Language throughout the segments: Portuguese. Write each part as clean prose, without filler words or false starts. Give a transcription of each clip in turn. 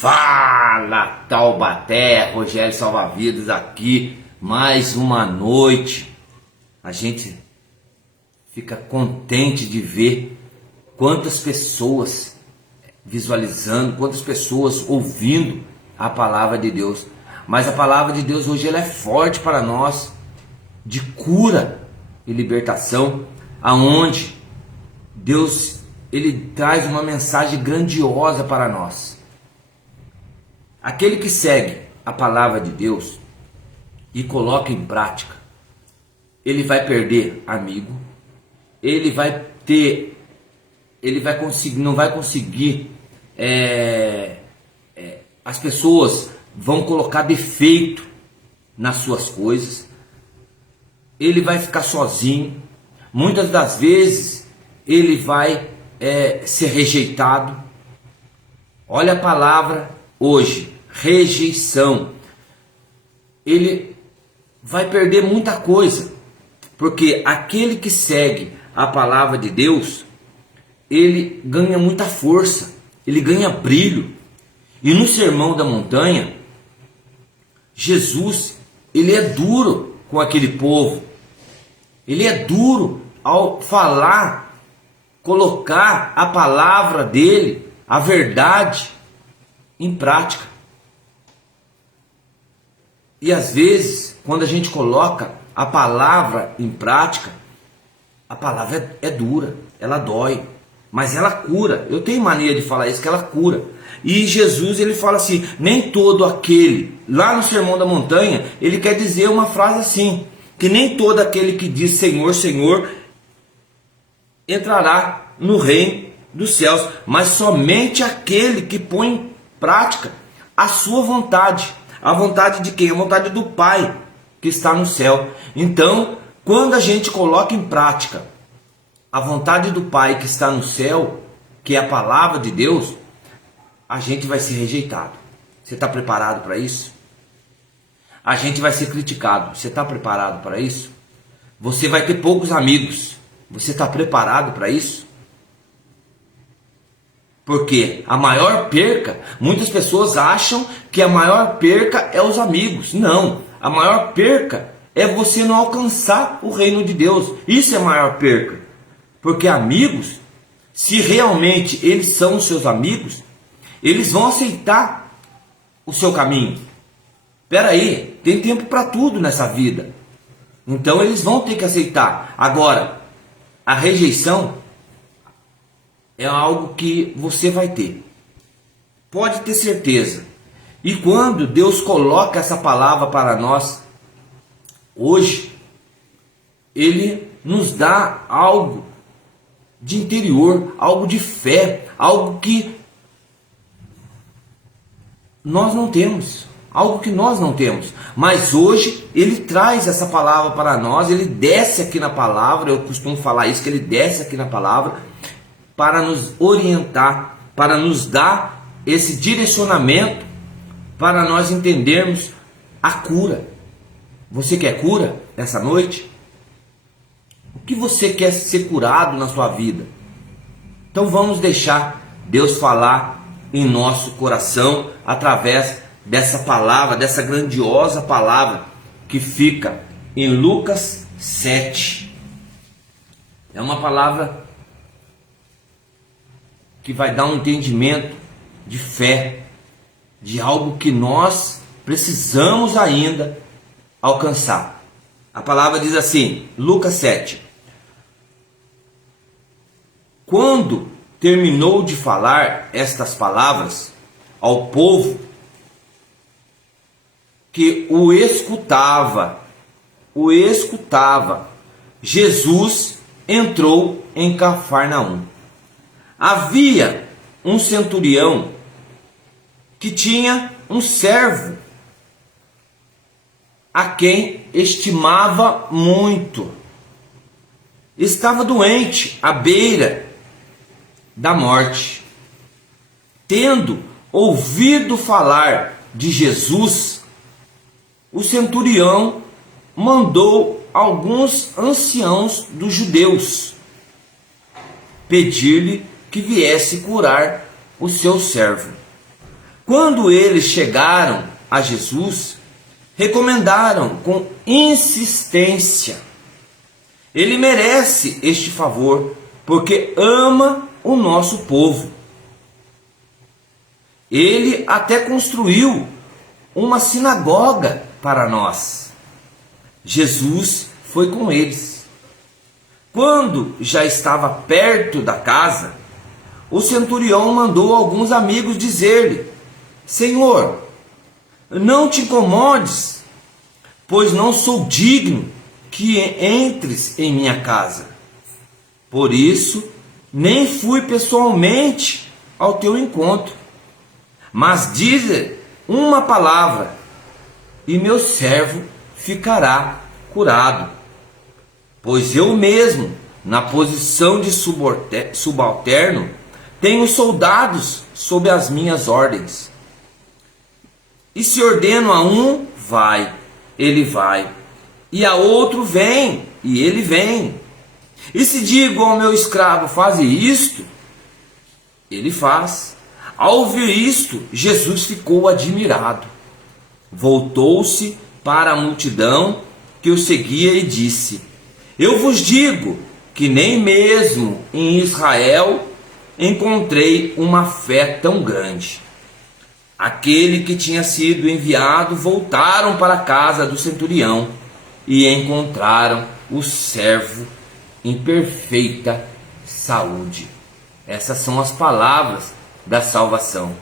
Fala, Taubaté, Rogério Salva-Vidas aqui, mais uma noite. A gente fica contente de ver quantas pessoas visualizando, quantas pessoas ouvindo a palavra de Deus. Mas a palavra de Deus hoje ela é forte para nós, de cura e libertação, aonde Deus ele traz uma mensagem grandiosa para nós. Aquele que segue a palavra de Deus e coloca em prática, ele vai perder amigo, ele vai conseguir, não vai conseguir, as pessoas vão colocar defeito nas suas coisas, ele vai ficar sozinho, muitas das vezes ele vai ser rejeitado. Olha a palavra hoje, rejeição. Ele vai perder muita coisa, porque aquele que segue a palavra de Deus, ele ganha muita força, ele ganha brilho. E no Sermão da Montanha, Jesus, ele é duro com aquele povo, ele é duro ao falar, colocar a palavra dele, a verdade, em prática. E às vezes, quando a gente coloca a palavra em prática, a palavra é dura, ela dói, mas ela cura. Eu tenho mania de falar isso, que ela cura. E Jesus ele fala assim, nem todo aquele, lá no Sermão da Montanha, ele quer dizer uma frase assim, que nem todo aquele que diz Senhor, Senhor, entrará no reino dos céus, mas somente aquele que põe em prática a sua vontade. A vontade de quem? A vontade do Pai que está no céu. Então, quando a gente coloca em prática a vontade do Pai que está no céu, que é a palavra de Deus, a gente vai ser rejeitado. Você está preparado para isso? A gente vai ser criticado. Você está preparado para isso? Você vai ter poucos amigos. Você está preparado para isso? Porque a maior perca, muitas pessoas acham que a maior perca é os amigos. Não, a maior perca é você não alcançar o reino de Deus. Isso é a maior perca. Porque amigos, se realmente eles são os seus amigos, eles vão aceitar o seu caminho. Espera aí, tem tempo para tudo nessa vida. Então eles vão ter que aceitar. Agora, a rejeição é algo que você vai ter. Pode ter certeza. E quando Deus coloca essa palavra para nós, hoje, Ele nos dá algo de interior, algo de fé, algo que nós não temos. Algo que nós não temos. Mas hoje Ele traz essa palavra para nós, Ele desce aqui na palavra, eu costumo falar isso, que Ele desce aqui na palavra, para nos orientar, para nos dar esse direcionamento, para nós entendermos a cura. Você quer cura essa noite? O que você quer ser curado na sua vida? Então vamos deixar Deus falar em nosso coração, através dessa palavra, dessa grandiosa palavra, que fica em Lucas 7. É uma palavra que vai dar um entendimento de fé, de algo que nós precisamos ainda alcançar. A palavra diz assim, Lucas 7. Quando terminou de falar estas palavras ao povo que o escutava, Jesus entrou em Cafarnaum. Havia um centurião que tinha um servo a quem estimava muito. Estava doente, à beira da morte. Tendo ouvido falar de Jesus, o centurião mandou alguns anciãos dos judeus pedir-lhe que viesse curar o seu servo. Quando eles chegaram a Jesus, recomendaram com insistência: ele merece este favor, porque ama o nosso povo. Ele até construiu uma sinagoga para nós. Jesus foi com eles. Quando já estava perto da casa, o centurião mandou alguns amigos dizer-lhe: Senhor, não te incomodes, pois não sou digno que entres em minha casa. Por isso, nem fui pessoalmente ao teu encontro. Mas dize uma palavra, e meu servo ficará curado. Pois eu mesmo, na posição de subalterno, tenho soldados sob as minhas ordens. E se ordeno a um, vai, ele vai. E a outro, vem, e ele vem. E se digo ao meu escravo, faze isto, ele faz. Ao ouvir isto, Jesus ficou admirado. Voltou-se para a multidão que o seguia e disse: Eu vos digo que nem mesmo em Israel encontrei uma fé tão grande. Aquele que tinha sido enviado voltaram para a casa do centurião e encontraram o servo em perfeita saúde. Essas são as palavras da salvação.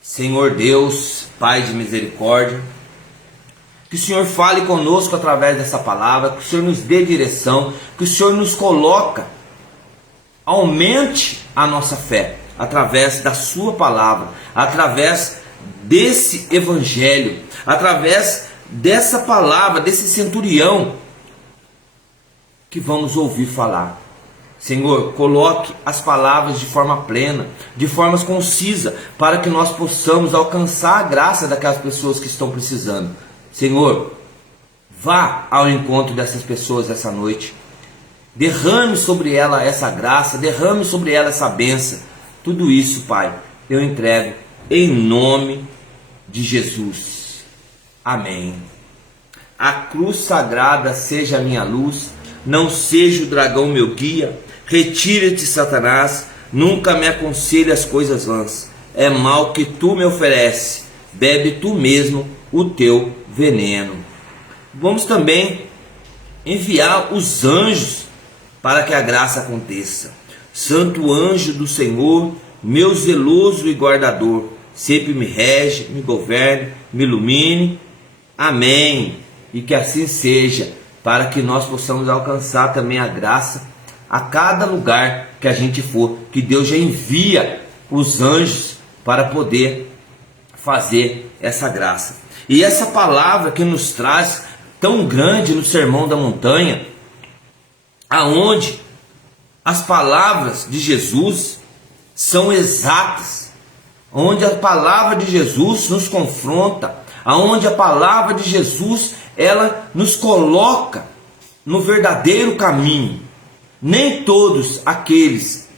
Senhor Deus, Pai de misericórdia, que o Senhor fale conosco através dessa palavra, que o Senhor nos dê direção, que o Senhor nos coloque, aumente a nossa fé através da sua palavra, através desse evangelho, através dessa palavra, desse centurião que vamos ouvir falar. Senhor, coloque as palavras de forma plena, de forma concisa, para que nós possamos alcançar a graça daquelas pessoas que estão precisando. Senhor, vá ao encontro dessas pessoas essa noite. Derrame sobre ela essa graça, derrame sobre ela essa bênção. Tudo isso, Pai, eu entrego em nome de Jesus. Amém. A cruz sagrada seja a minha luz, não seja o dragão meu guia. Retira-te, Satanás, nunca me aconselhe as coisas vãs. É mal que tu me ofereces, bebe tu mesmo o teu veneno. Vamos também enviar os anjos para que a graça aconteça. Santo anjo do Senhor, meu zeloso e guardador, sempre me rege, me governe, me ilumine. Amém. E que assim seja, para que nós possamos alcançar também a graça a cada lugar que a gente for, que Deus já envia os anjos para poder fazer essa graça. E essa palavra que nos traz tão grande no Sermão da Montanha, aonde as palavras de Jesus são exatas, onde a palavra de Jesus nos confronta, aonde a palavra de Jesus ela nos coloca no verdadeiro caminho. Nem todos aqueles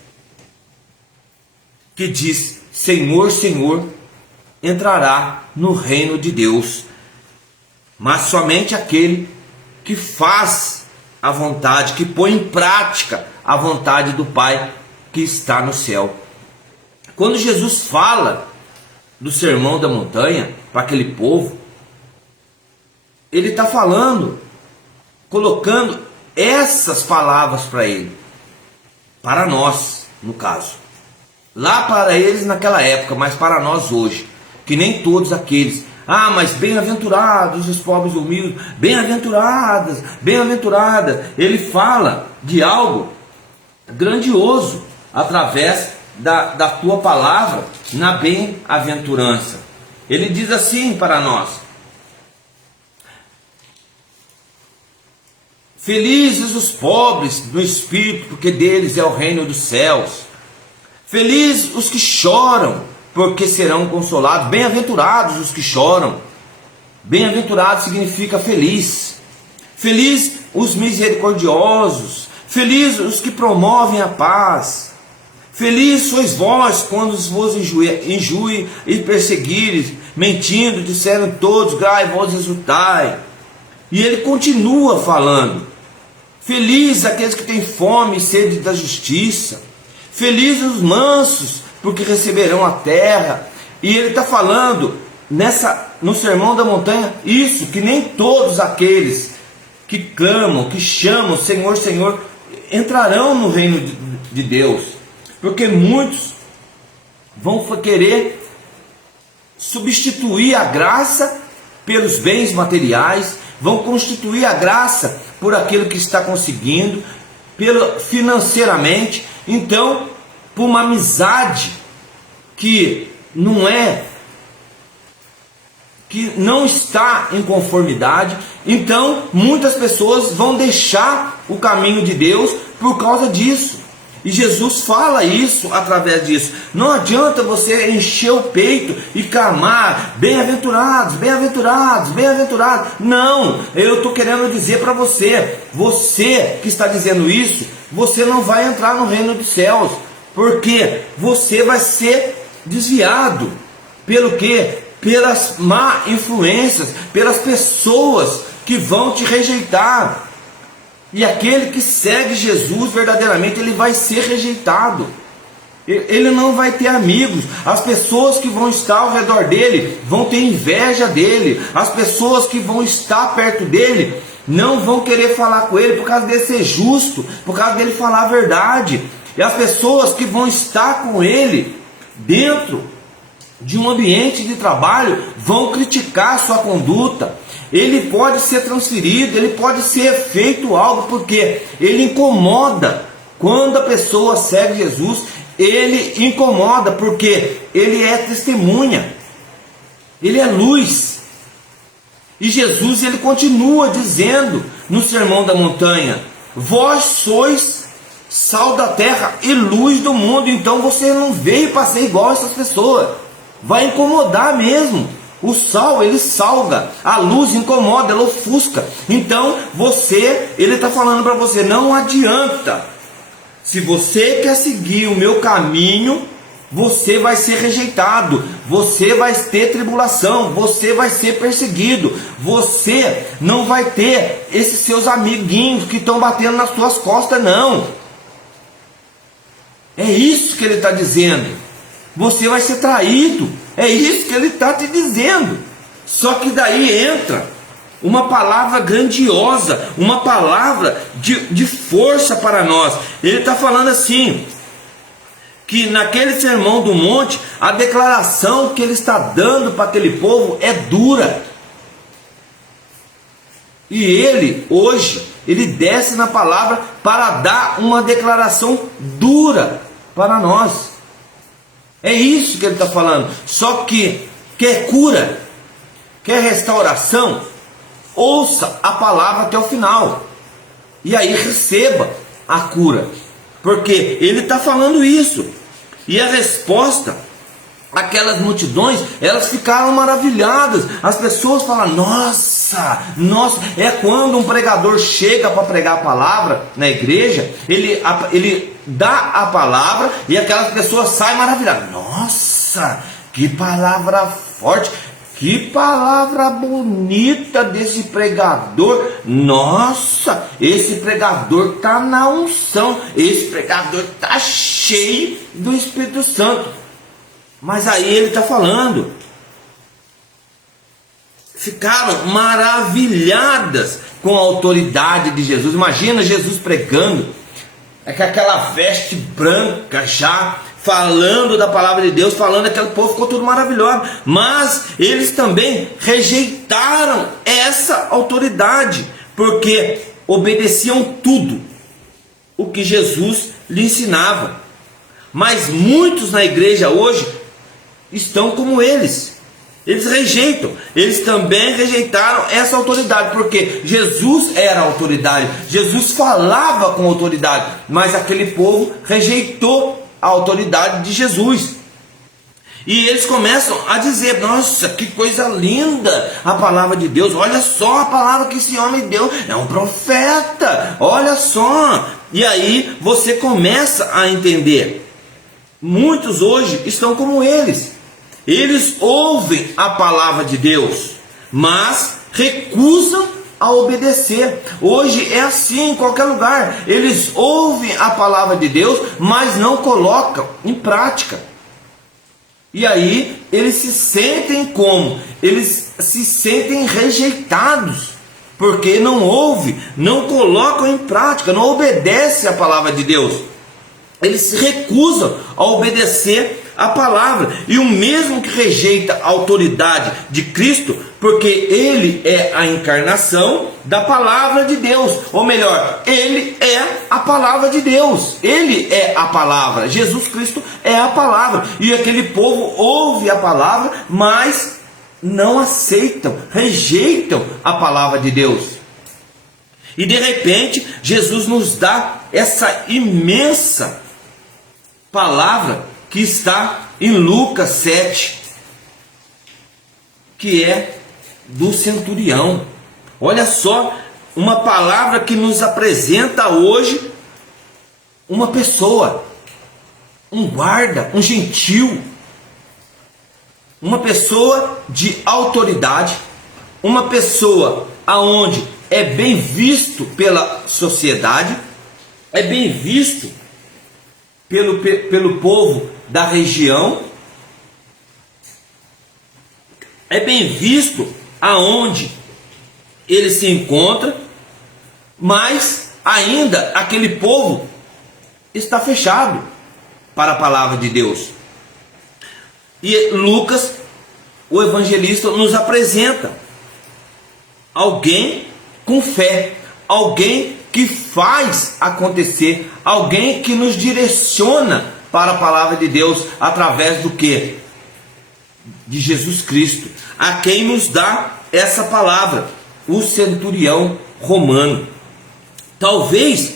que diz Senhor, Senhor, entrará no reino de Deus, mas somente aquele que faz a vontade, que põe em prática a vontade do Pai que está no céu. Quando Jesus fala do Sermão da Montanha para aquele povo, ele está falando, colocando essas palavras para ele, para nós, no caso. Lá para eles naquela época, mas para nós hoje, que nem todos aqueles, mas bem-aventurados os pobres humildes, bem-aventuradas, bem-aventurada. Ele fala de algo grandioso através da tua palavra na bem-aventurança. Ele diz assim para nós: felizes os pobres no espírito, porque deles é o reino dos céus. Felizes os que choram, porque serão consolados. Bem-aventurados os que choram. Bem-aventurado significa feliz. Feliz os misericordiosos. Felizes os que promovem a paz. Felizes sois vós quando vos injuriem e perseguirem, mentindo, disseram todos, grai vós exultai. E ele continua falando. Felizes aqueles que têm fome e sede da justiça. Felizes os mansos, porque receberão a terra. E ele está falando no Sermão da Montanha isso, que nem todos aqueles que clamam, que chamam Senhor, Senhor, entrarão no reino de Deus. Porque muitos vão querer substituir a graça pelos bens materiais, vão constituir a graça por aquilo que está conseguindo, financeiramente. Então, por uma amizade que não está em conformidade, então muitas pessoas vão deixar o caminho de Deus por causa disso. E Jesus fala isso através disso. Não adianta você encher o peito e clamar, bem-aventurados, bem-aventurados, bem-aventurados. Não, eu estou querendo dizer para você, você que está dizendo isso, você não vai entrar no reino dos céus, porque você vai ser desviado. Pelo quê? Pelas má influências, pelas pessoas que vão te rejeitar. E aquele que segue Jesus verdadeiramente, ele vai ser rejeitado. Ele não vai ter amigos. As pessoas que vão estar ao redor dele vão ter inveja dele. As pessoas que vão estar perto dele não vão querer falar com ele por causa dele ser justo, por causa dele falar a verdade. E as pessoas que vão estar com ele dentro de um ambiente de trabalho vão criticar sua conduta. Ele pode ser transferido, ele pode ser feito algo, porque ele incomoda. Quando a pessoa segue Jesus, ele incomoda, porque ele é testemunha, ele é luz. E Jesus, ele continua dizendo no Sermão da Montanha: vós sois sal da terra e luz do mundo. Então você não veio para ser igual a essas pessoas. Vai incomodar mesmo. O sal, ele salga, a luz incomoda, ela ofusca. Então ele está falando para você, não adianta. Se você quer seguir o meu caminho, você vai ser rejeitado, você vai ter tribulação, você vai ser perseguido, você não vai ter esses seus amiguinhos que estão batendo nas suas costas, não. É isso que ele está dizendo. Você vai ser traído. É isso que ele está te dizendo. Só que daí entra uma palavra grandiosa, uma palavra de força para nós. Ele está falando assim, que naquele sermão do monte, a declaração que ele está dando para aquele povo é dura. E ele, hoje, ele desce na palavra para dar uma declaração dura para nós. É isso que ele está falando. Só que quer cura, quer restauração, ouça a palavra até o final. E aí receba a cura. Porque ele está falando isso. E a resposta, aquelas multidões, elas ficaram maravilhadas. As pessoas falam, nossa. É quando um pregador chega para pregar a palavra na igreja, ele dá a palavra e aquelas pessoas saem maravilhadas. Nossa, que palavra forte, que palavra bonita desse pregador. Nossa, esse pregador está na unção, esse pregador está cheio do Espírito Santo. Mas aí ele está falando, ficaram maravilhadas com a autoridade de Jesus. Imagina Jesus pregando, com aquela veste branca já, falando da palavra de Deus, falando, aquele povo ficou tudo maravilhoso. Mas eles também rejeitaram essa autoridade, porque obedeciam tudo o que Jesus lhe ensinava. Mas muitos na igreja hoje estão como eles rejeitam, eles também rejeitaram essa autoridade, porque Jesus era a autoridade, Jesus falava com autoridade, mas aquele povo rejeitou a autoridade de Jesus. E eles começam a dizer: nossa, que coisa linda a palavra de Deus, olha só a palavra que esse homem deu, é um profeta, olha só. E aí você começa a entender. Muitos hoje estão como eles ouvem a palavra de Deus, mas recusam a obedecer. Hoje é assim em qualquer lugar, eles ouvem a palavra de Deus, mas não colocam em prática. E aí eles se sentem como? Eles se sentem rejeitados, porque não ouvem, não colocam em prática, não obedecem a palavra de Deus. Eles se recusam a obedecer a palavra. E o mesmo que rejeita a autoridade de Cristo, porque ele é a encarnação da palavra de Deus, ou melhor, ele é a palavra de Deus, ele é a palavra, Jesus Cristo é a palavra. E aquele povo ouve a palavra, mas não aceitam, rejeitam a palavra de Deus. E de repente Jesus nos dá essa imensa palavra que está em Lucas 7, que é do centurião. Olha só, uma palavra que nos apresenta hoje uma pessoa, um guarda, um gentil, uma pessoa de autoridade, uma pessoa aonde é bem visto pela sociedade, é bem visto pelo povo da região, é bem visto aonde ele se encontra, mas ainda aquele povo está fechado para a palavra de Deus. E Lucas, o evangelista, nos apresenta alguém com fé, alguém que faz acontecer, alguém que nos direciona para a palavra de Deus através do que? De Jesus Cristo, a quem nos dá essa palavra, o centurião romano. Talvez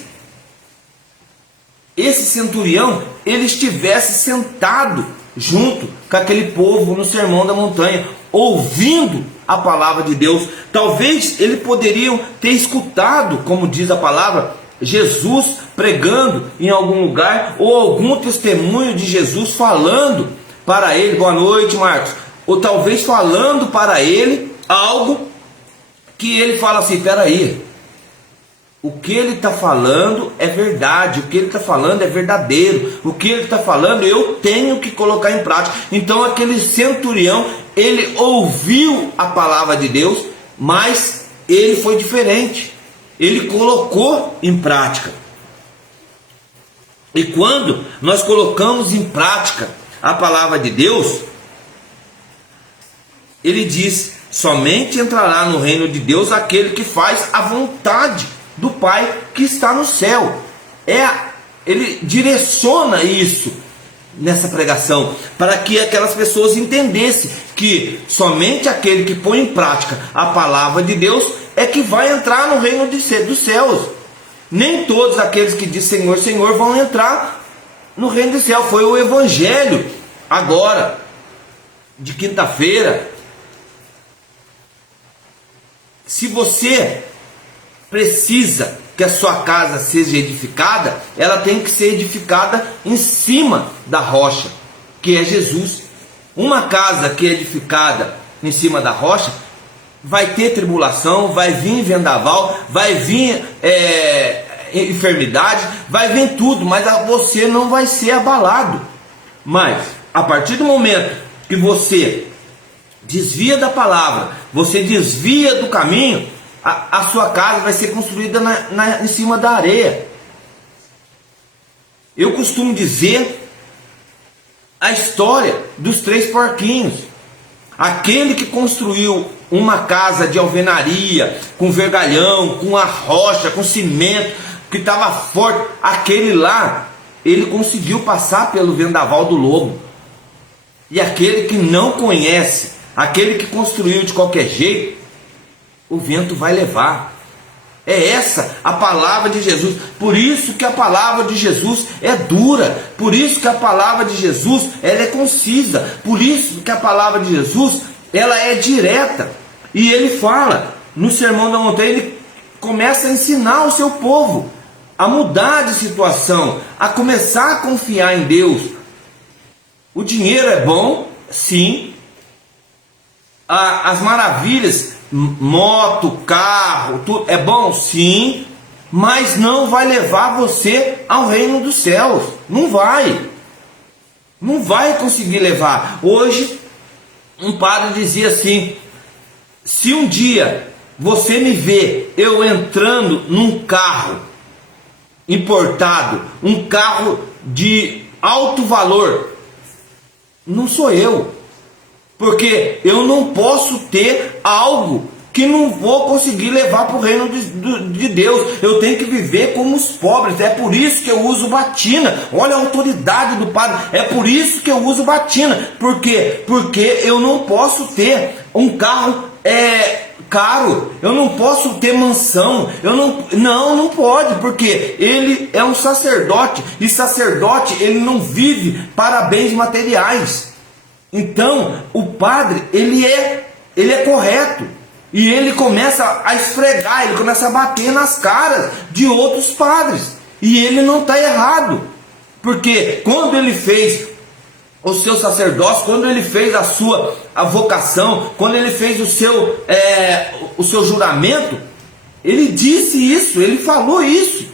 esse centurião ele estivesse sentado junto com aquele povo no Sermão da Montanha, ouvindo a palavra de Deus. Talvez ele poderia ter escutado, como diz a palavra, Jesus pregando em algum lugar, ou algum testemunho de Jesus falando para ele, boa noite Marcos, ou talvez falando para ele algo que ele fala assim: peraí, o que ele está falando é verdade, o que ele está falando é verdadeiro, o que ele está falando eu tenho que colocar em prática. Então aquele centurião, ele ouviu a palavra de Deus, mas ele foi diferente, ele colocou em prática. E quando nós colocamos em prática a palavra de Deus, ele diz: somente entrará no reino de Deus aquele que faz a vontade do Pai que está no céu. Ele direciona isso nessa pregação, para que aquelas pessoas entendessem que somente aquele que põe em prática a palavra de Deus é que vai entrar no reino dos céus. Nem todos aqueles que dizem Senhor, Senhor vão entrar no reino do céu. Foi o evangelho agora de quinta-feira. Se você precisa que a sua casa seja edificada, ela tem que ser edificada em cima da rocha, que é Jesus. Uma casa que é edificada em cima da rocha, vai ter tribulação, vai vir vendaval, vai vir enfermidade, vai vir tudo, mas você não vai ser abalado. Mas a partir do momento que você desvia da palavra, você desvia do caminho, a sua casa vai ser construída em cima da areia. Eu costumo dizer a história dos 3 porquinhos. Aquele que construiu uma casa de alvenaria, com vergalhão, com a rocha, com cimento, que estava forte, aquele lá, ele conseguiu passar pelo vendaval do lobo. E aquele que não conhece, aquele que construiu de qualquer jeito, o vento vai levar. É essa a palavra de Jesus. Por isso que a palavra de Jesus é dura. Por isso que a palavra de Jesus ela é concisa. Por isso que a palavra de Jesus ela é direta. E ele fala no Sermão da Montanha, ele começa a ensinar o seu povo a mudar de situação, a começar a confiar em Deus. O dinheiro é bom, sim. As maravilhas, moto, carro, tudo é bom, sim. Mas não vai levar você ao reino dos céus. Não vai. Não vai conseguir levar. Hoje, um padre dizia assim: se um dia você me vê eu entrando num carro importado, um carro de alto valor, não sou eu, porque eu não posso ter algo que não vou conseguir levar para o reino de Deus. Eu tenho que viver como os pobres. É por isso que eu uso batina. Olha a autoridade do padre. É por isso que eu uso batina. Por quê? Porque eu não posso ter um carro caro. Eu não posso ter mansão. Não pode, porque ele é um sacerdote. E sacerdote, ele não vive para bens materiais. Então, o padre, ele é correto. E ele começa a esfregar, ele começa a bater nas caras de outros padres. E ele não está errado. Porque quando ele fez o seu sacerdócio, quando ele fez a vocação, quando ele fez o seu juramento, ele disse isso, ele falou isso.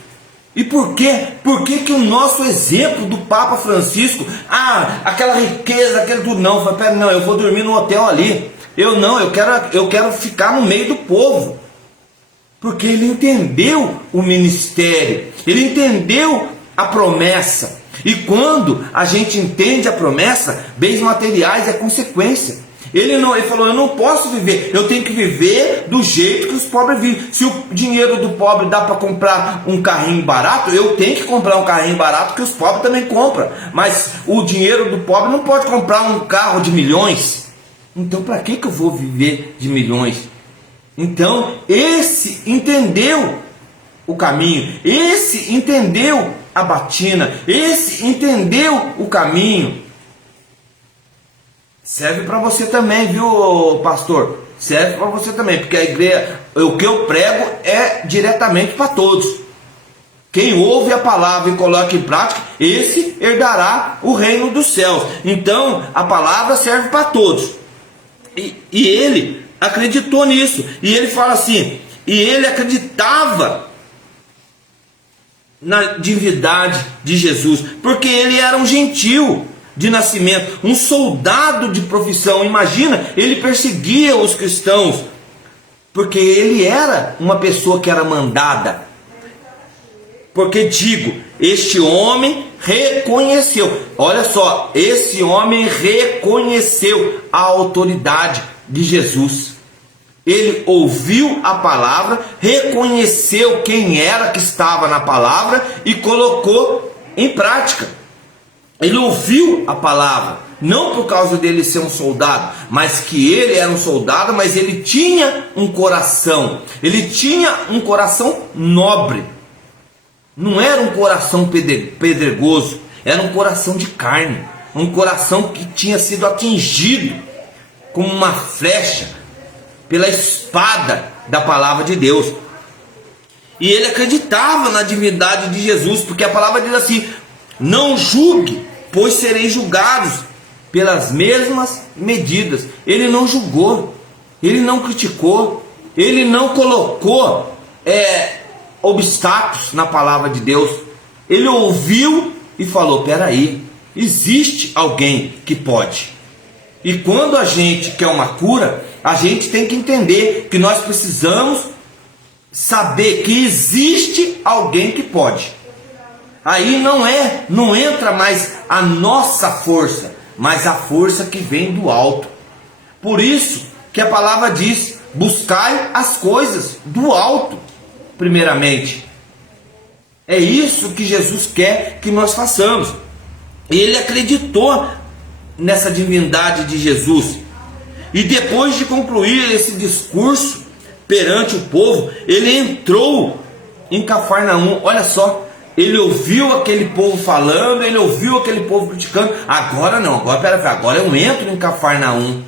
E por quê? Por que o nosso exemplo do Papa Francisco, aquela riqueza, aquele tudo, não, eu vou dormir no hotel ali. Eu quero ficar no meio do povo. Porque ele entendeu o ministério, ele entendeu a promessa. E quando a gente entende a promessa, bens materiais é consequência. Ele falou: eu não posso viver, eu tenho que viver do jeito que os pobres vivem. Se o dinheiro do pobre dá para comprar um carrinho barato, eu tenho que comprar um carrinho barato que os pobres também compram. Mas o dinheiro do pobre não pode comprar um carro de milhões. Então para que eu vou viver de milhões? Então esse entendeu o caminho, esse entendeu a batina, esse entendeu o caminho. Serve para você também, viu, pastor? Serve para você também, porque a igreja, o que eu prego é diretamente para todos. Quem ouve a palavra e coloca em prática, esse herdará o reino dos céus. Então a palavra serve para todos. E ele acreditou nisso. E ele fala assim: e ele acreditava na divindade de Jesus, porque ele era um gentil de nascimento, um soldado de profissão. Imagina, ele perseguia os cristãos, porque ele era uma pessoa que era mandada. Porque digo, este homem reconheceu, olha só, esse homem reconheceu a autoridade de Jesus. Ele ouviu a palavra, reconheceu quem era que estava na palavra e colocou em prática. Ele ouviu a palavra, não por causa dele ser um soldado, mas que ele era um soldado, mas ele tinha um coração nobre. Não era um coração pedregoso, era um coração de carne, um coração que tinha sido atingido como uma flecha pela espada da palavra de Deus. E ele acreditava na divindade de Jesus, porque a palavra diz assim: não julgue, pois sereis julgados pelas mesmas medidas. Ele não julgou, ele não criticou, ele não colocou obstáculos na palavra de Deus. Ele ouviu e falou: peraí, existe alguém que pode. E quando a gente quer uma cura, a gente tem que entender que nós precisamos saber que existe alguém que pode. Aí não entra mais a nossa força, mas a força que vem do alto. Por isso que a palavra diz: buscai as coisas do alto primeiramente. É isso que Jesus quer que nós façamos. E ele acreditou nessa divindade de Jesus. E depois de concluir esse discurso, perante o povo, ele entrou em Cafarnaum. Olha só, ele ouviu aquele povo falando, ele ouviu aquele povo criticando. Agora não, agora eu entro em Cafarnaum.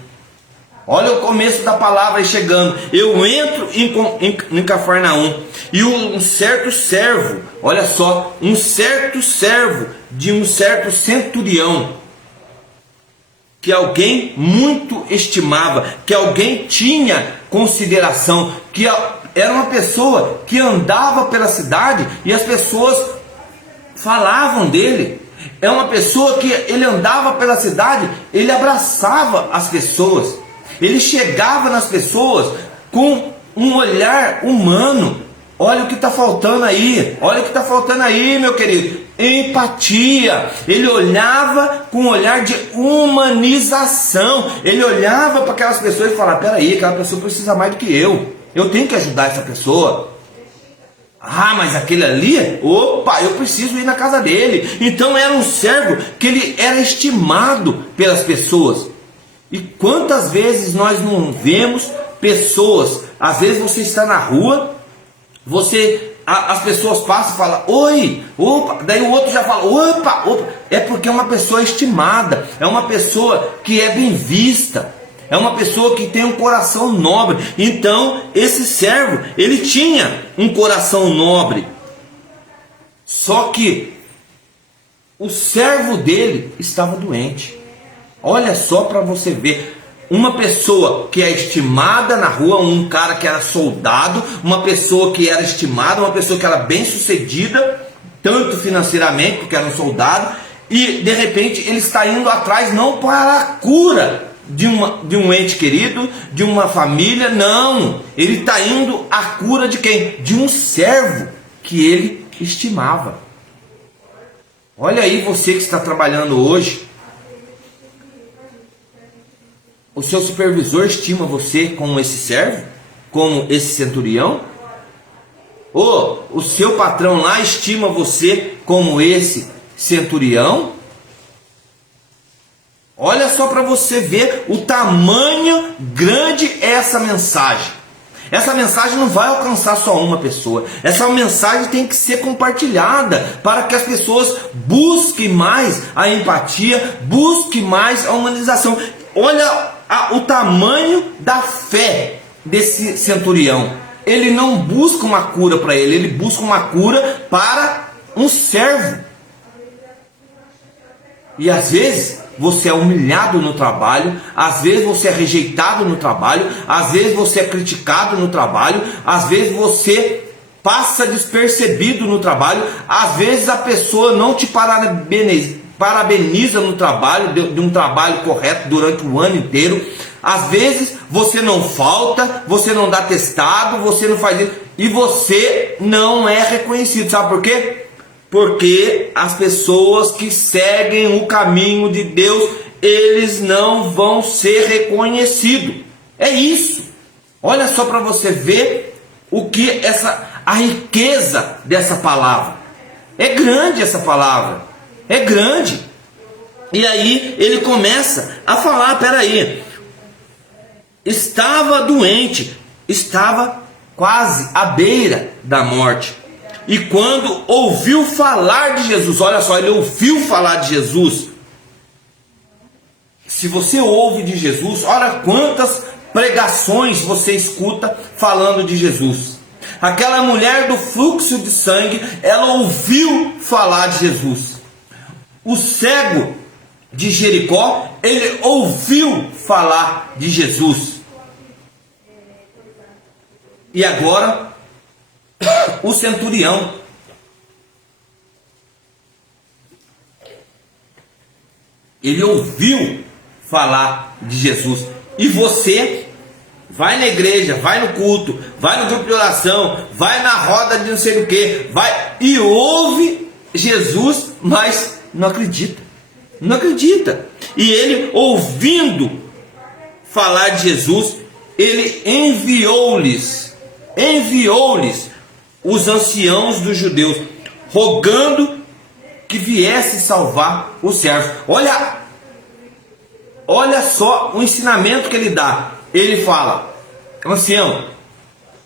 Olha o começo da palavra aí chegando. Eu entro em Cafarnaum. E um certo servo, olha só, um certo servo de um certo centurião, que alguém muito estimava, que alguém tinha consideração, que era uma pessoa que andava pela cidade e as pessoas falavam dele. É uma pessoa que ele andava pela cidade, ele abraçava as pessoas. Ele chegava nas pessoas com um olhar humano. Olha o que está faltando aí. Olha o que está faltando aí, meu querido. Empatia. Ele olhava com um olhar de humanização. Ele olhava para aquelas pessoas e falava: peraí, aquela pessoa precisa mais do que eu. Eu tenho que ajudar essa pessoa. Ah, mas aquele ali, opa, eu preciso ir na casa dele. Então era um servo que ele era estimado pelas pessoas. E quantas vezes nós não vemos pessoas, às vezes você está na rua, as pessoas passam e falam: oi, opa, daí o outro já fala: opa, opa. É porque é uma pessoa estimada, é uma pessoa que é bem vista, é uma pessoa que tem um coração nobre. Então esse servo, ele tinha um coração nobre, só que o servo dele estava doente. Olha só para você ver, uma pessoa que é estimada na rua, um cara que era soldado, uma pessoa que era estimada, uma pessoa que era bem sucedida, tanto financeiramente, porque era um soldado, e de repente ele está indo atrás não para a cura de um ente querido, de uma família, não, ele está indo à cura de quem? De um servo que ele estimava. Olha aí você que está trabalhando hoje, o seu supervisor estima você como esse servo? Como esse centurião? Ou o seu patrão lá estima você como esse centurião? Olha só para você ver o tamanho grande é essa mensagem. Essa mensagem não vai alcançar só uma pessoa. Essa mensagem tem que ser compartilhada para que as pessoas busquem mais a empatia, busquem mais a humanização. Olha o tamanho da fé desse centurião. Ele não busca uma cura para ele, ele busca uma cura para um servo. E às vezes você é humilhado no trabalho, às vezes você é rejeitado no trabalho, às vezes você é criticado no trabalho, às vezes você passa despercebido no trabalho, às vezes a pessoa não te parabeniza no trabalho, de um trabalho correto durante o ano inteiro. Às vezes você não falta, você não dá testado, você não faz isso, e você não é reconhecido. Sabe por quê? Porque as pessoas que seguem o caminho de Deus, eles não vão ser reconhecidos. É isso. Olha só para você ver o que a riqueza dessa palavra. É grande essa palavra. É grande. E aí ele começa a falar: peraí, estava doente, estava quase à beira da morte. E quando ouviu falar de Jesus, olha só, ele ouviu falar de Jesus. Se você ouve de Jesus, olha quantas pregações você escuta falando de Jesus. Aquela mulher do fluxo de sangue, ela ouviu falar de Jesus. O cego de Jericó, ele ouviu falar de Jesus. E agora, o centurião, ele ouviu falar de Jesus. E você vai na igreja, vai no culto, vai no grupo de oração, vai na roda de não sei o que, vai e ouve Jesus, mas não acredita. Não acredita. E ele, ouvindo falar de Jesus, ele enviou-lhes os anciãos dos judeus, rogando que viesse salvar os servos. Olha só o ensinamento que ele dá. Ele fala: ancião,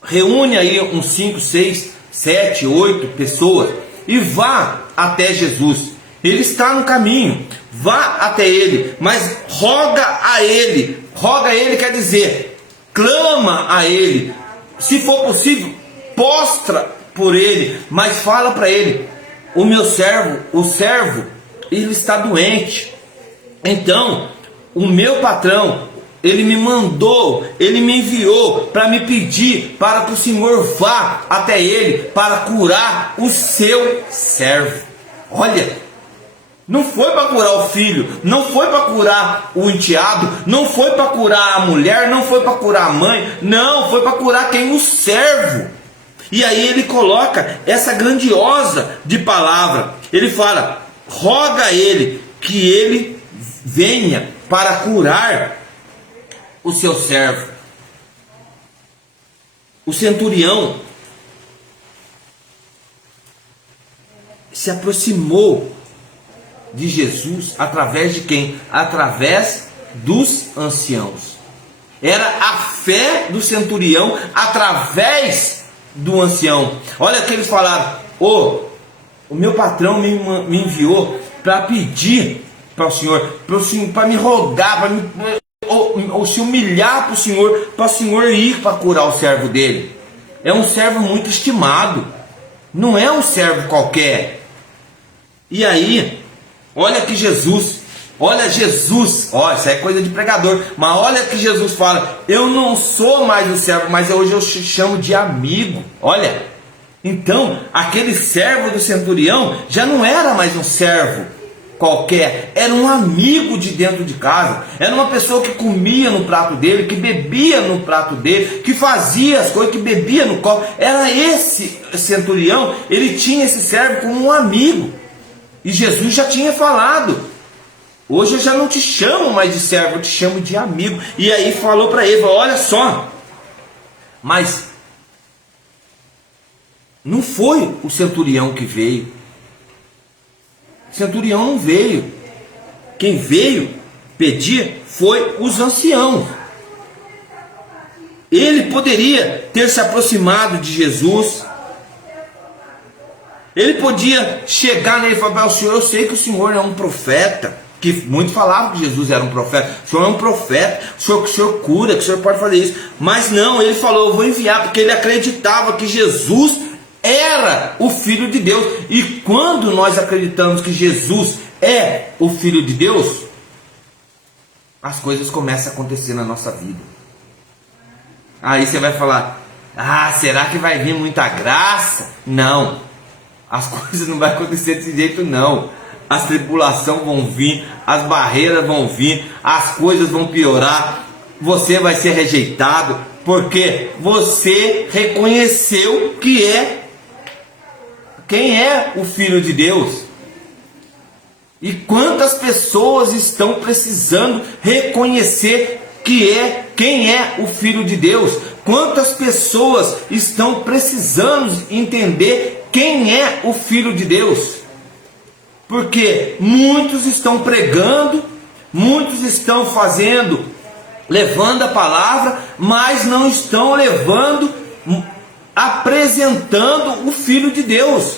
reúne aí uns 5, 6, 7, 8 pessoas e vá até Jesus. Ele está no caminho, vá até ele, mas roga a ele. Roga a ele quer dizer, clama a ele. Se for possível, postra por ele, mas fala para ele: o meu servo, ele está doente. Então, o meu patrão, ele me mandou, ele me enviou para me pedir para que o Senhor vá até ele para curar o seu servo. Olha, não foi para curar o filho, não foi para curar o enteado, não foi para curar a mulher, não foi para curar a mãe, não, foi para curar quem? O servo. E aí ele coloca essa grandiosa de palavra. Ele fala: roga a ele que ele venha para curar o seu servo. O centurião se aproximou de Jesus através de quem? Através dos anciãos. Era a fé do centurião através do ancião. Olha que eles falaram: o meu patrão me enviou para pedir para o Senhor, para me rogar, ou se humilhar para o Senhor ir para curar o servo dele. É um servo muito estimado, não é um servo qualquer. E aí, olha que Jesus, isso é coisa de pregador, mas olha que Jesus fala: eu não sou mais um servo, mas hoje eu te chamo de amigo. Olha, então aquele servo do centurião já não era mais um servo qualquer, era um amigo de dentro de casa, era uma pessoa que comia no prato dele, que bebia no prato dele, que fazia as coisas, que bebia no copo. Era esse centurião, ele tinha esse servo como um amigo. E Jesus já tinha falado: hoje eu já não te chamo mais de servo, eu te chamo de amigo. E aí falou para ele: olha só, mas não foi o centurião que veio. O centurião não veio. Quem veio pedir foi os anciãos. Ele poderia ter se aproximado de Jesus. Ele podia chegar nele e falar: o Senhor, eu sei que o Senhor é um profeta, que muitos falavam que Jesus era um profeta. O Senhor é um profeta, que o Senhor cura, que o Senhor pode fazer isso. Mas não, ele falou: eu vou enviar, porque ele acreditava que Jesus era o Filho de Deus. E quando nós acreditamos que Jesus é o Filho de Deus, as coisas começam a acontecer na nossa vida. Aí você vai falar: será que vai vir muita graça? Não, as coisas não vão acontecer desse jeito não. As tribulações vão vir, as barreiras vão vir, as coisas vão piorar, você vai ser rejeitado, porque você reconheceu quem é o Filho de Deus. E quantas pessoas estão precisando reconhecer quem é o Filho de Deus? Quantas pessoas estão precisando entender quem é o Filho de Deus? Porque muitos estão pregando, muitos estão levando a palavra, mas não estão apresentando o Filho de Deus.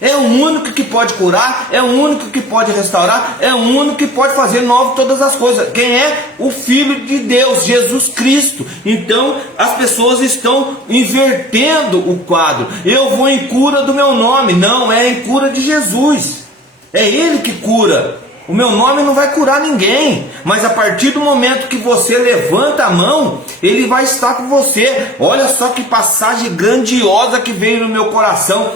É o único que pode curar, é o único que pode restaurar, é o único que pode fazer novo todas as coisas. Quem é? O Filho de Deus, Jesus Cristo. Então as pessoas estão invertendo o quadro. Eu vou em cura do meu nome. Não, é em cura de Jesus. É Ele que cura. O meu nome não vai curar ninguém, mas a partir do momento que você levanta a mão, Ele vai estar com você. Olha só que passagem grandiosa que veio no meu coração.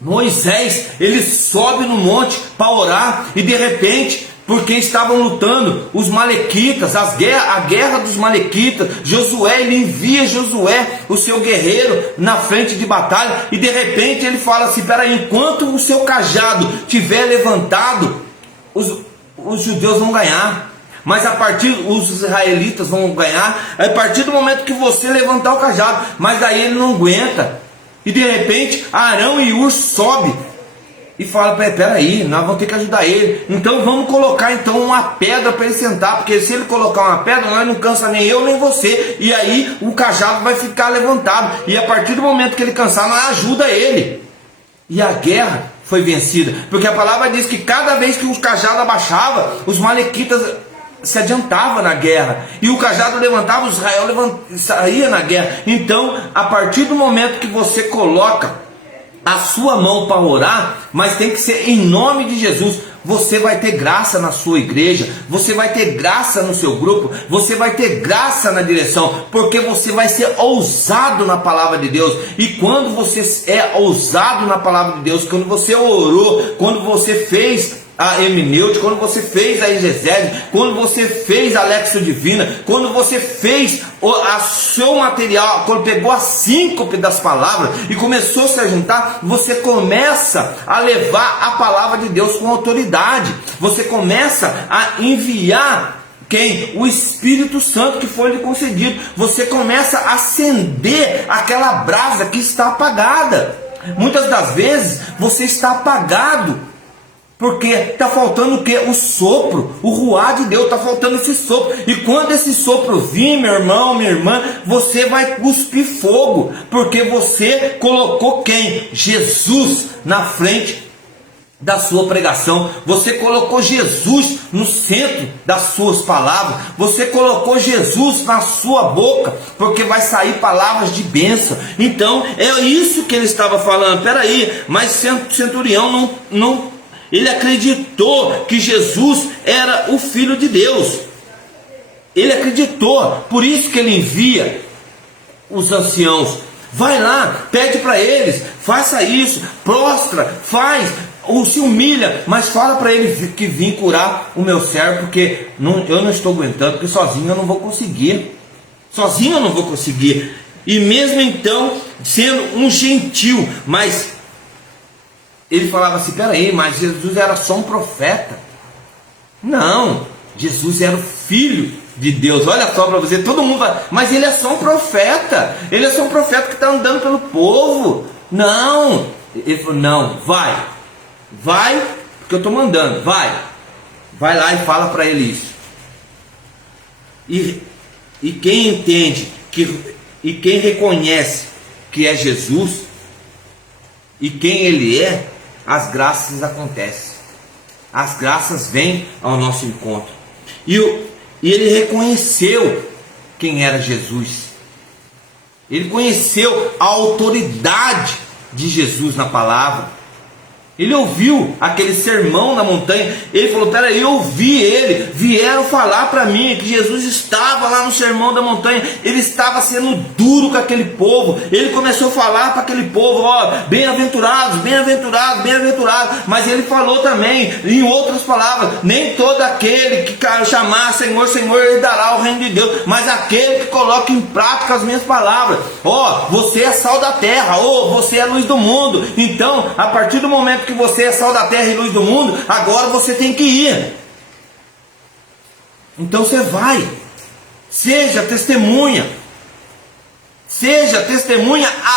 Moisés, ele sobe no monte para orar, e de repente, porque estavam lutando os malequitas, a guerra dos malequitas, Josué, ele envia Josué, o seu guerreiro, na frente de batalha, e de repente ele fala assim: peraí, enquanto o seu cajado estiver levantado, os judeus vão ganhar, mas os israelitas vão ganhar, a partir do momento que você levantar o cajado. Mas aí ele não aguenta, e de repente Arão e Hur sobe e fala para ele: peraí, nós vamos ter que ajudar ele, então vamos colocar então uma pedra para ele sentar, porque se ele colocar uma pedra, nós não cansa nem eu nem você, e aí o cajado vai ficar levantado, e a partir do momento que ele cansar, nós ajuda ele. E a guerra foi vencida, porque a palavra diz que cada vez que o cajado abaixava, os malequitas se adiantavam na guerra, e o cajado levantava, Israel saía na guerra. Então, a partir do momento que você coloca a sua mão para orar, mas tem que ser em nome de Jesus, você vai ter graça na sua igreja, você vai ter graça no seu grupo, você vai ter graça na direção, porque você vai ser ousado na palavra de Deus. E quando você é ousado na palavra de Deus, quando você orou, quando você fez a Emineude, quando você fez a Exegese, quando você fez a Lexio Divina, quando você fez o seu material, quando pegou a síncope das palavras e começou a se juntar, você começa a levar a palavra de Deus com autoridade, você começa a enviar quem? O Espírito Santo que foi lhe concedido, você começa a acender aquela brasa que está apagada. Muitas das vezes você está apagado, porque está faltando o que? O sopro, o ruá de Deus, está faltando esse sopro. E quando esse sopro vir, meu irmão, minha irmã, você vai cuspir fogo, porque você colocou quem? Jesus na frente da sua pregação, você colocou Jesus no centro das suas palavras, você colocou Jesus na sua boca, porque vai sair palavras de bênção. Então é isso que ele estava falando. Peraí, mas o centurião ele acreditou que Jesus era o Filho de Deus. Ele acreditou, por isso que ele envia os anciãos. Vai lá, pede para eles, faça isso, prostra, faz, ou se humilha, mas fala para ele que vim curar o meu servo, porque eu não estou aguentando, porque sozinho eu não vou conseguir. Sozinho eu não vou conseguir. E mesmo então, sendo um gentil, mas ele falava assim: peraí, mas Jesus era só um profeta. Não, Jesus era o Filho de Deus. Olha só para você, todo mundo vai, mas ele é só um profeta. Ele é só um profeta que está andando pelo povo. Não, ele falou: não, vai, porque eu estou mandando, vai lá e fala para ele isso. E quem entende, e quem reconhece que é Jesus, e quem ele é, as graças acontecem, as graças vêm ao nosso encontro. E ele reconheceu quem era Jesus, ele conheceu a autoridade de Jesus na palavra. Ele ouviu aquele sermão na montanha, ele falou: peraí, eu ouvi ele, vieram falar para mim que Jesus estava lá no sermão da montanha, ele estava sendo duro com aquele povo, ele começou a falar para aquele povo: ó, bem-aventurados, bem-aventurados, bem-aventurados, mas ele falou também, em outras palavras, nem todo aquele que chamar Senhor, Senhor, ele dará o reino de Deus, mas aquele que coloca em prática as minhas palavras. Ó, você é sal da terra, ó, você é luz do mundo. Então, a partir do momento que você é sal da terra e luz do mundo, agora você tem que ir. Então você vai, seja testemunha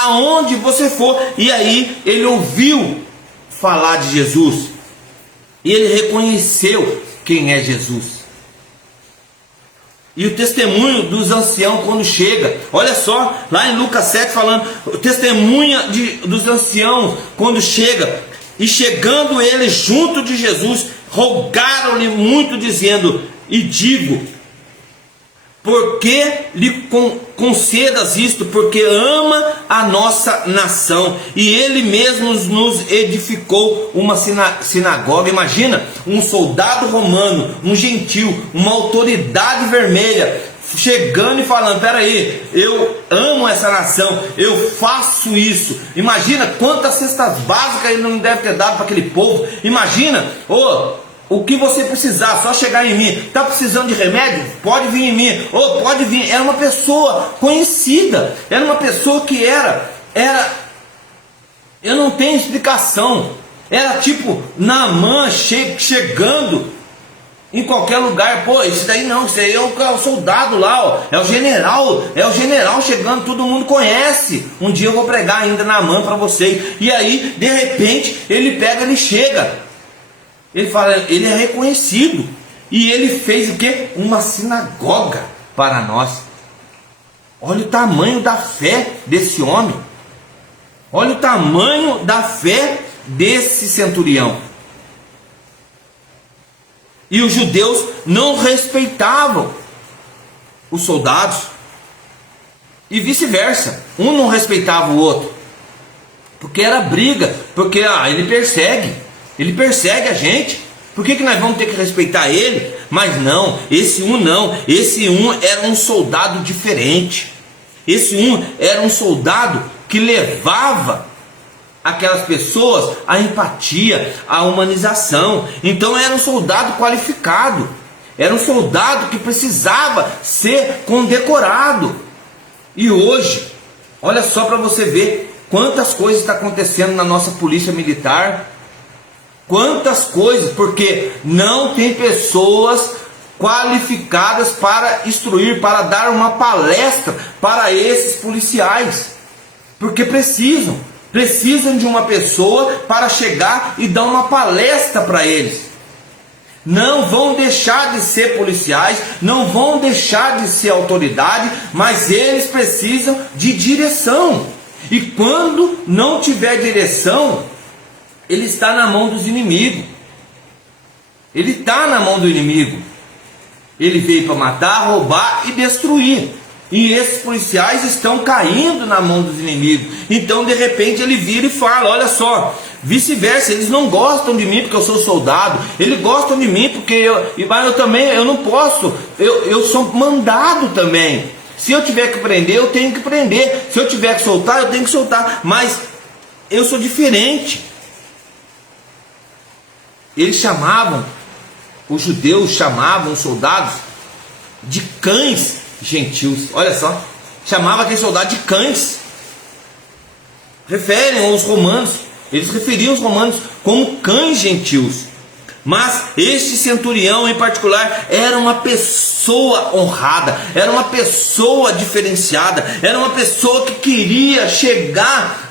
aonde você for. E aí ele ouviu falar de Jesus, e ele reconheceu quem é Jesus. E o testemunho dos anciãos quando chega, olha só, lá em Lucas 7 falando, o testemunho dos anciãos quando chega. E chegando eles junto de Jesus, rogaram-lhe muito, dizendo: e digo, por que lhe concedas isto? Porque ama a nossa nação, e ele mesmo nos edificou uma sinagoga. Imagina, um soldado romano, um gentil, uma autoridade vermelha, chegando e falando: peraí, eu amo essa nação, eu faço isso. Imagina quantas cestas básicas ele não deve ter dado para aquele povo. Imagina, o que você precisar, só chegar em mim. Está precisando de remédio? Pode vir em mim. Pode vir. Era uma pessoa conhecida, era uma pessoa que era, eu não tenho explicação. Era tipo Naamã chegando Em qualquer lugar, pô, esse daí não, esse aí é o soldado lá, ó, é o general chegando, todo mundo conhece. Um dia eu vou pregar ainda na mão para vocês. E aí, de repente, ele pega, ele chega. Ele fala, ele é reconhecido. E ele fez o quê? Uma sinagoga para nós. Olha o tamanho da fé desse homem. Olha o tamanho da fé desse centurião. E os judeus não respeitavam os soldados. E vice-versa. Um não respeitava o outro. Porque era briga. Porque ele persegue. Ele persegue a gente. Por que nós vamos ter que respeitar ele? Mas não, esse um não. Esse um era um soldado diferente. Esse um era um soldado que levava aquelas pessoas a empatia, a humanização. Então era um soldado qualificado. Era um soldado que precisava ser condecorado. E hoje, olha só para você ver quantas coisas estão acontecendo na nossa polícia militar. Quantas coisas, porque não tem pessoas qualificadas para instruir, para dar uma palestra para esses policiais. Porque precisam de uma pessoa para chegar e dar uma palestra para eles. Não vão deixar de ser policiais, não vão deixar de ser autoridade, mas eles precisam de direção. E quando não tiver direção, ele está na mão dos inimigos. Ele está na mão do inimigo. Ele veio para matar, roubar e destruir. E esses policiais estão caindo na mão dos inimigos. Então de repente ele vira e fala, olha só, vice-versa, eles não gostam de mim porque eu sou soldado. Eles gostam de mim porque eu também, eu não posso, eu sou mandado também. Se eu tiver que prender, eu tenho que prender. Se eu tiver que soltar, eu tenho que soltar. Mas eu sou diferente. Eles chamavam, os judeus chamavam os soldados de cães gentios. Olha só, chamava aquele soldado de cães. Referem aos romanos, eles referiam os romanos como cães gentios. Mas este centurião em particular era uma pessoa honrada, era uma pessoa diferenciada, era uma pessoa que queria chegar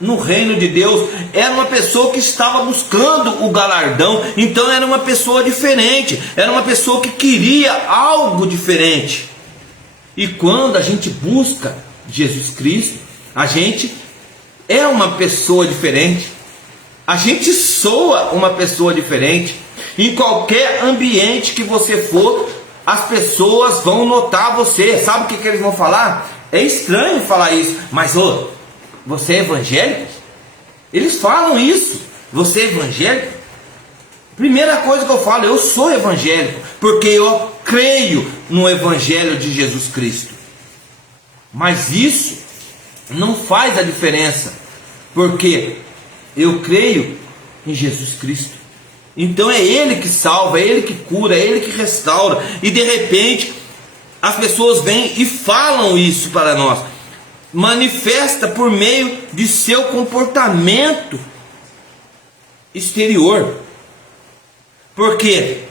no reino de Deus, era uma pessoa que estava buscando o galardão. Então era uma pessoa diferente, era uma pessoa que queria algo diferente. E quando a gente busca Jesus Cristo, a gente é uma pessoa diferente, a gente soa uma pessoa diferente. Em qualquer ambiente que você for, as pessoas vão notar você. Sabe o que eles vão falar? É estranho falar isso, mas você é evangélico? Eles falam isso. Você é evangélico? Primeira coisa que eu falo, eu sou evangélico, porque eu creio no evangelho de Jesus Cristo. Mas isso não faz a diferença, porque eu creio em Jesus Cristo. Então é Ele que salva, é Ele que cura, é Ele que restaura. E de repente as pessoas vêm e falam isso para nós. Manifesta por meio de seu comportamento exterior. Porque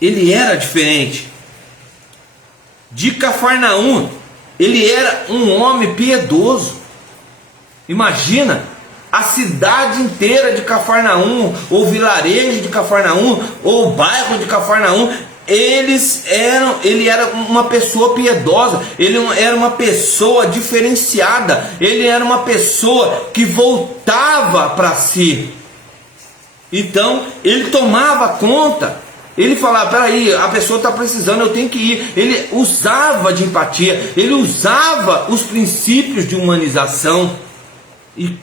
ele era diferente. De Cafarnaum, ele era um homem piedoso. Imagina a cidade inteira de Cafarnaum, ou vilarejo de Cafarnaum, ou bairro de Cafarnaum. Ele era uma pessoa piedosa, ele era uma pessoa diferenciada, ele era uma pessoa que voltava para si. Então ele tomava conta, ele falava, peraí, a pessoa está precisando, eu tenho que ir. Ele usava de empatia, ele usava os princípios de humanização. E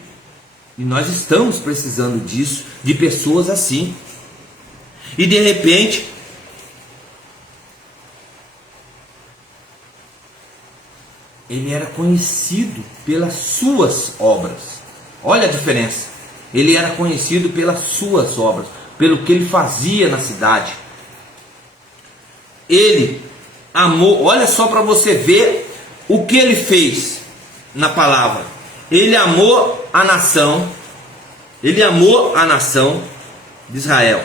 nós estamos precisando disso, de pessoas assim. E de repente ele era conhecido pelas suas obras. Olha a diferença. Ele era conhecido pelas suas obras, pelo que ele fazia na cidade. Ele amou, olha só para você ver o que ele fez na palavra. Ele amou a nação, ele amou a nação de Israel.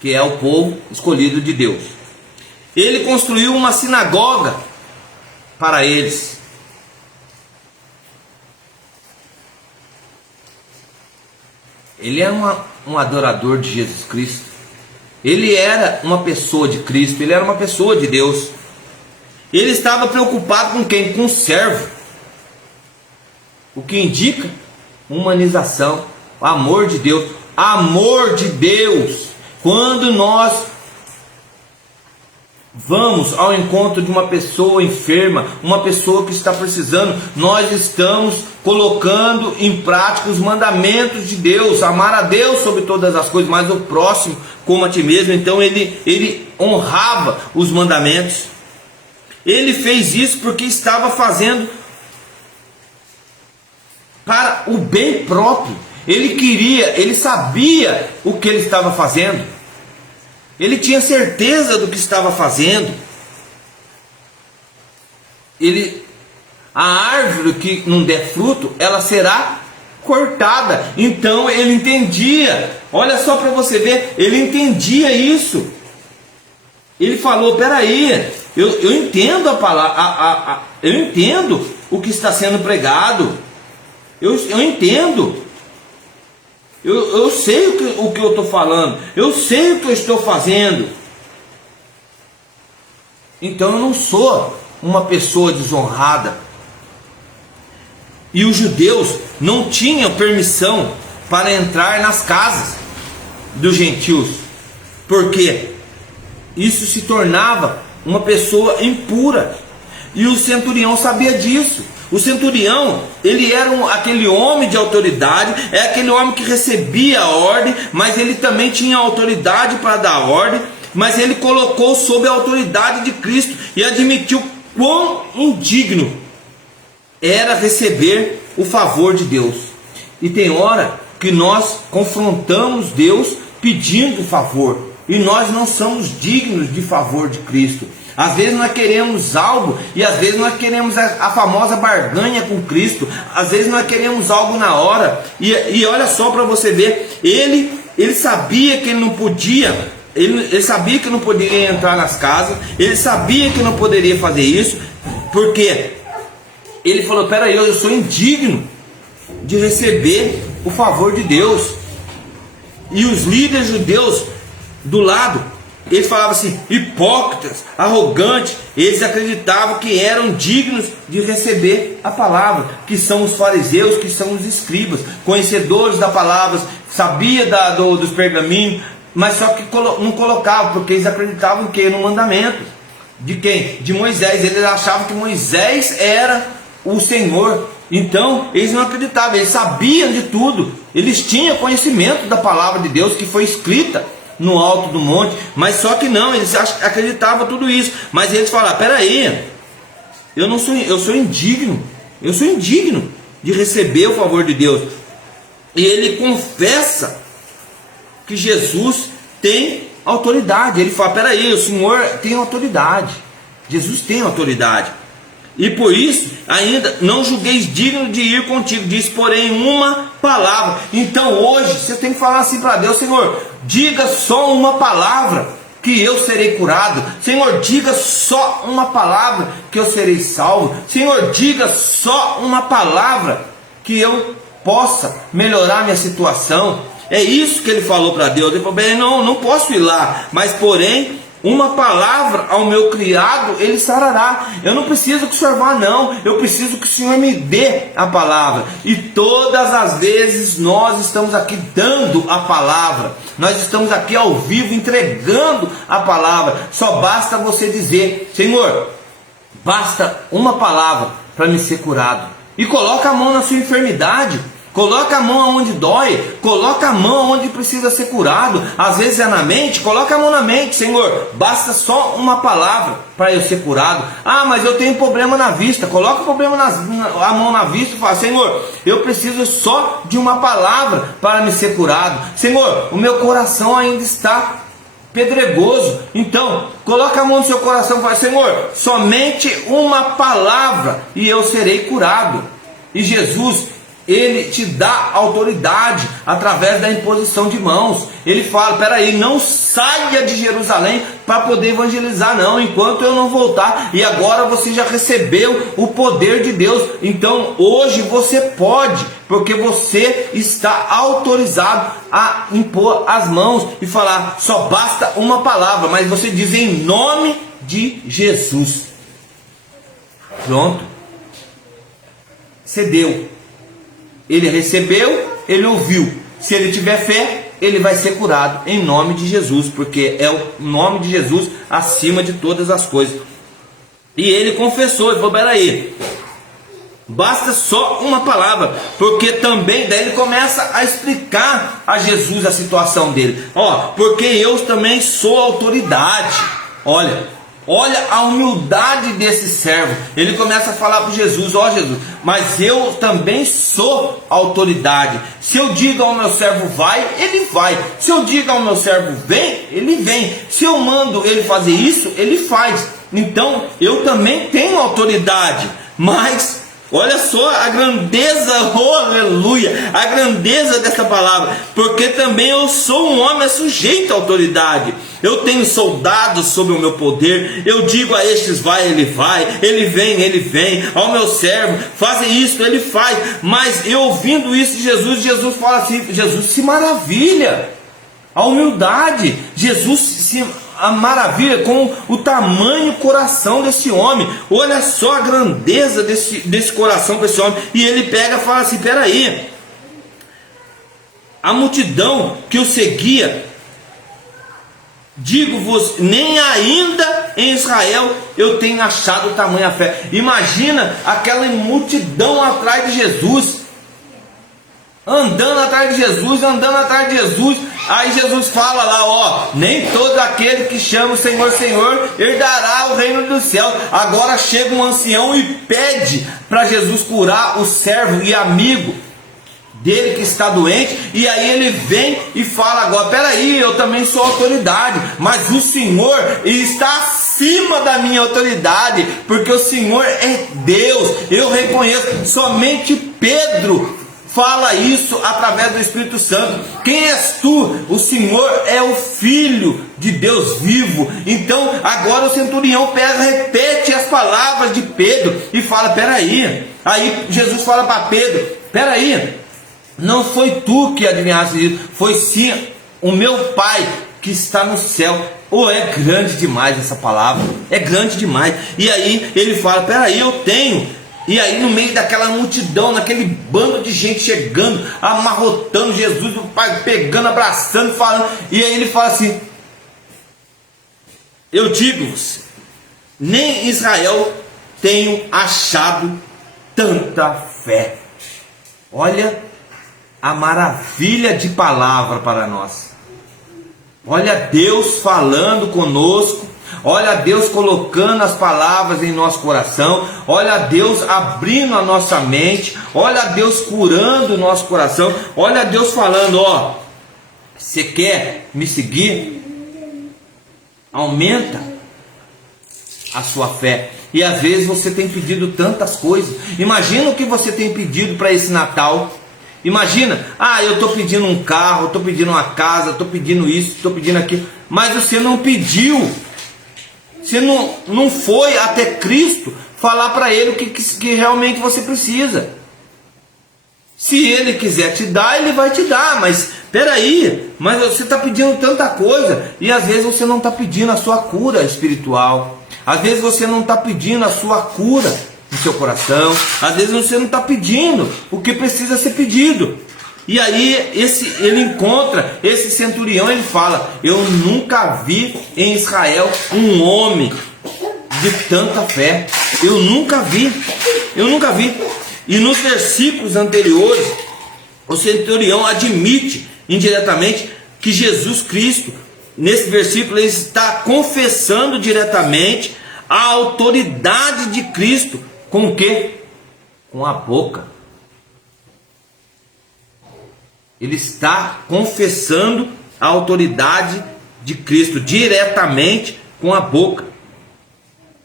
que é o povo escolhido de Deus. Ele construiu uma sinagoga para eles. Ele era um adorador de Jesus Cristo. Ele era uma pessoa de Cristo. Ele era uma pessoa de Deus. Ele estava preocupado com quem? Com o servo. O que indica humanização, amor de Deus. Amor de Deus. Quando nós vamos ao encontro de uma pessoa enferma, uma pessoa que está precisando, nós estamos colocando em prática os mandamentos de Deus, amar a Deus sobre todas as coisas, mas o próximo como a ti mesmo. Então ele honrava os mandamentos. Ele fez isso porque estava fazendo para o bem próprio. Ele sabia o que ele estava fazendo. Ele tinha certeza do que estava fazendo. A árvore que não der fruto, ela será cortada. Então ele entendia. Olha só para você ver, ele entendia isso. Ele falou: peraí, eu entendo a palavra, eu entendo o que está sendo pregado. Eu entendo. Eu sei o que eu estou falando. Eu sei o que eu estou fazendo. Então eu não sou uma pessoa desonrada. E os judeus não tinham permissão para entrar nas casas dos gentios, porque isso se tornava uma pessoa impura. E o centurião sabia disso. O centurião, ele era aquele homem de autoridade, é aquele homem que recebia a ordem, mas ele também tinha autoridade para dar a ordem, mas ele colocou sob a autoridade de Cristo e admitiu quão indigno era receber o favor de Deus. E tem hora que nós confrontamos Deus pedindo favor, e nós não somos dignos de favor de Cristo. Às vezes nós queremos algo, e às vezes nós queremos a famosa barganha com Cristo. Às vezes nós queremos algo na hora. E olha só para você ver, ele sabia que ele não podia, ele sabia que não poderia entrar nas casas, ele sabia que não poderia fazer isso, porque ele falou: peraí, eu sou indigno de receber o favor de Deus. E os líderes judeus do lado, eles falavam assim: hipócritas, arrogantes. Eles acreditavam que eram dignos de receber a palavra, que são os fariseus, que são os escribas, conhecedores da palavra, sabia dos pergaminhos, mas só que não colocavam, porque eles acreditavam que no mandamento de quem? De Moisés. Eles achavam que Moisés era o Senhor. Então eles não acreditavam, eles sabiam de tudo, eles tinham conhecimento da palavra de Deus que foi escrita no alto do monte, mas só que não, eles acreditavam tudo isso. Mas eles falaram: peraí, eu sou indigno de receber o favor de Deus. E ele confessa que Jesus tem autoridade. Ele fala: peraí, o Senhor tem autoridade, Jesus tem autoridade, e por isso ainda não julgueis digno de ir contigo, diz porém uma palavra. Então hoje você tem que falar assim para Deus: Senhor, diga só uma palavra que eu serei curado. Senhor, diga só uma palavra que eu serei salvo. Senhor, diga só uma palavra que eu possa melhorar minha situação. É isso que ele falou para Deus. Ele falou: bem, não posso ir lá, mas porém uma palavra ao meu criado, ele sarará. Eu não preciso que o Senhor vá, não. Eu preciso que o Senhor me dê a palavra. E todas as vezes nós estamos aqui dando a palavra. Nós estamos aqui ao vivo entregando a palavra. Só basta você dizer: Senhor, basta uma palavra para me ser curado. E coloca a mão na sua enfermidade. Coloca a mão onde dói, coloca a mão onde precisa ser curado. Às vezes é na mente, coloca a mão na mente: Senhor, basta só uma palavra para eu ser curado. Ah, mas eu tenho problema na vista. Coloca o problema a mão na vista e fala: Senhor, eu preciso só de uma palavra para me ser curado. Senhor, o meu coração ainda está pedregoso. Então, coloca a mão no seu coração e fala: Senhor, somente uma palavra e eu serei curado. E Jesus, ele te dá autoridade através da imposição de mãos. Ele fala: peraí, não saia de Jerusalém para poder evangelizar não, enquanto eu não voltar. E agora você já recebeu o poder de Deus. Então hoje você pode, porque você está autorizado a impor as mãos e falar. Só basta uma palavra, mas você diz: em nome de Jesus. Pronto. Você deu. Ele recebeu, ele ouviu. Se ele tiver fé, ele vai ser curado em nome de Jesus, porque é o nome de Jesus acima de todas as coisas. E ele confessou, ele falou: peraí, basta só uma palavra, porque também, daí ele começa a explicar a Jesus a situação dele. Porque eu também sou autoridade. Olha a humildade desse servo. Ele começa a falar para Jesus: Jesus, mas eu também sou autoridade. Se eu digo ao meu servo vai, ele vai. Se eu digo ao meu servo vem, ele vem. Se eu mando ele fazer isso, ele faz. Então eu também tenho autoridade. Mas olha só a grandeza, aleluia, a grandeza dessa palavra, porque também eu sou um homem sujeito à autoridade. Eu tenho soldados sob o meu poder. Eu digo a estes vai, ele vai, ele vem, ao meu servo, faz isso, ele faz. Mas eu ouvindo isso de Jesus fala assim, Jesus se maravilha, a humildade, Jesus se maravilha com o tamanho coração desse homem. Olha só a grandeza desse coração desse homem. E ele pega e fala assim: peraí, a multidão que o seguia, digo-vos, nem ainda em Israel eu tenho achado tamanha fé. Imagina aquela multidão atrás de Jesus, andando atrás de Jesus. Aí Jesus fala lá: nem todo aquele que chama o Senhor, Senhor, herdará o reino dos céus. Agora chega um ancião e pede para Jesus curar o servo e amigo dele que está doente. E aí ele vem e fala agora: peraí, eu também sou autoridade, mas o Senhor está acima da minha autoridade, porque o Senhor é Deus. Eu reconheço. Somente Pedro fala isso através do Espírito Santo. Quem és tu? O Senhor é o Filho de Deus vivo. Então agora o centurião repete as palavras de Pedro e fala: peraí. Aí Jesus fala para Pedro: peraí, não foi tu que adivinhaste isso, foi sim o meu Pai que está no céu. É grande demais essa palavra, é grande demais. E aí ele fala: peraí, eu tenho. E aí no meio daquela multidão, naquele bando de gente chegando, amarrotando Jesus, o Pai pegando, abraçando, falando. E aí ele fala assim: eu digo-vos, nem Israel tenho achado tanta fé. Olha a maravilha de palavra para nós. Olha Deus falando conosco. Olha Deus colocando as palavras em nosso coração. Olha Deus abrindo a nossa mente. Olha Deus curando o nosso coração. Olha Deus falando: você quer me seguir? Aumenta a sua fé. E às vezes você tem pedido tantas coisas. Imagina o que você tem pedido para esse Natal. Imagina: eu estou pedindo um carro, estou pedindo uma casa, estou pedindo isso, estou pedindo aquilo. Mas você não pediu. Você não foi até Cristo falar para Ele o que realmente você precisa. Se Ele quiser te dar, Ele vai te dar. Mas peraí, mas você está pedindo tanta coisa. E às vezes você não está pedindo a sua cura espiritual. Às vezes você não está pedindo a sua cura no seu coração. Às vezes você não está pedindo o que precisa ser pedido. E aí ele encontra esse centurião, ele fala: eu nunca vi em Israel um homem de tanta fé. Eu nunca vi. E nos versículos anteriores, o centurião admite indiretamente que Jesus Cristo, nesse versículo, ele está confessando diretamente a autoridade de Cristo. Com o quê? Com a boca. Ele está confessando a autoridade de Cristo diretamente com a boca.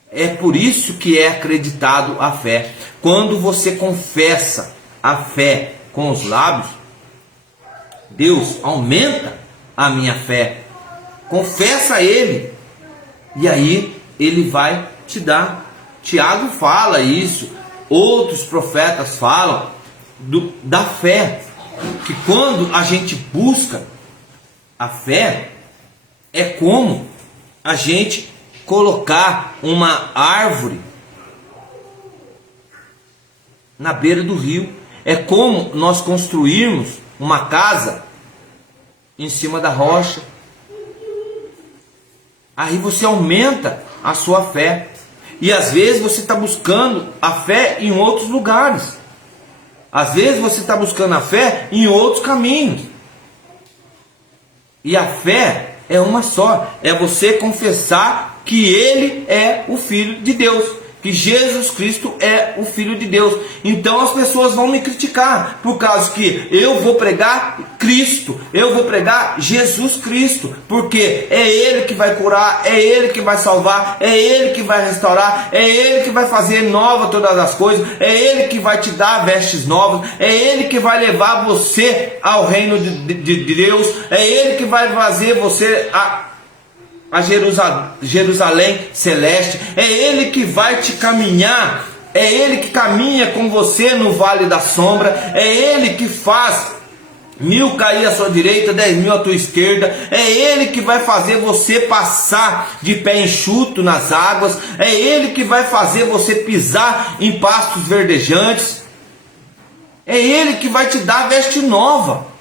É por isso que é acreditado a fé. Quando você confessa a fé com os lábios, Deus aumenta a minha fé. Confessa a Ele, e aí Ele vai te dar. Tiago fala isso, outros profetas falam da fé, que quando a gente busca a fé, é como a gente colocar uma árvore na beira do rio. É como nós construirmos uma casa em cima da rocha. Aí você aumenta a sua fé. E às vezes você está buscando a fé em outros lugares. Às vezes você está buscando a fé em outros caminhos. E a fé é uma só. É você confessar que Ele é o Filho de Deus. Que Jesus Cristo é o Filho de Deus. Então as pessoas vão me criticar, por causa que eu vou pregar Cristo, eu vou pregar Jesus Cristo, porque é Ele que vai curar, é Ele que vai salvar, é Ele que vai restaurar, é Ele que vai fazer nova todas as coisas, é Ele que vai te dar vestes novas, é Ele que vai levar você ao reino de Deus, é Ele que vai fazer você a Jerusalém celeste, é Ele que vai te caminhar, é Ele que caminha com você no vale da sombra, é Ele que faz 1000 cair à sua direita, 10.000 à tua esquerda, é Ele que vai fazer você passar de pé enxuto nas águas, é Ele que vai fazer você pisar em pastos verdejantes, é Ele que vai te dar veste nova.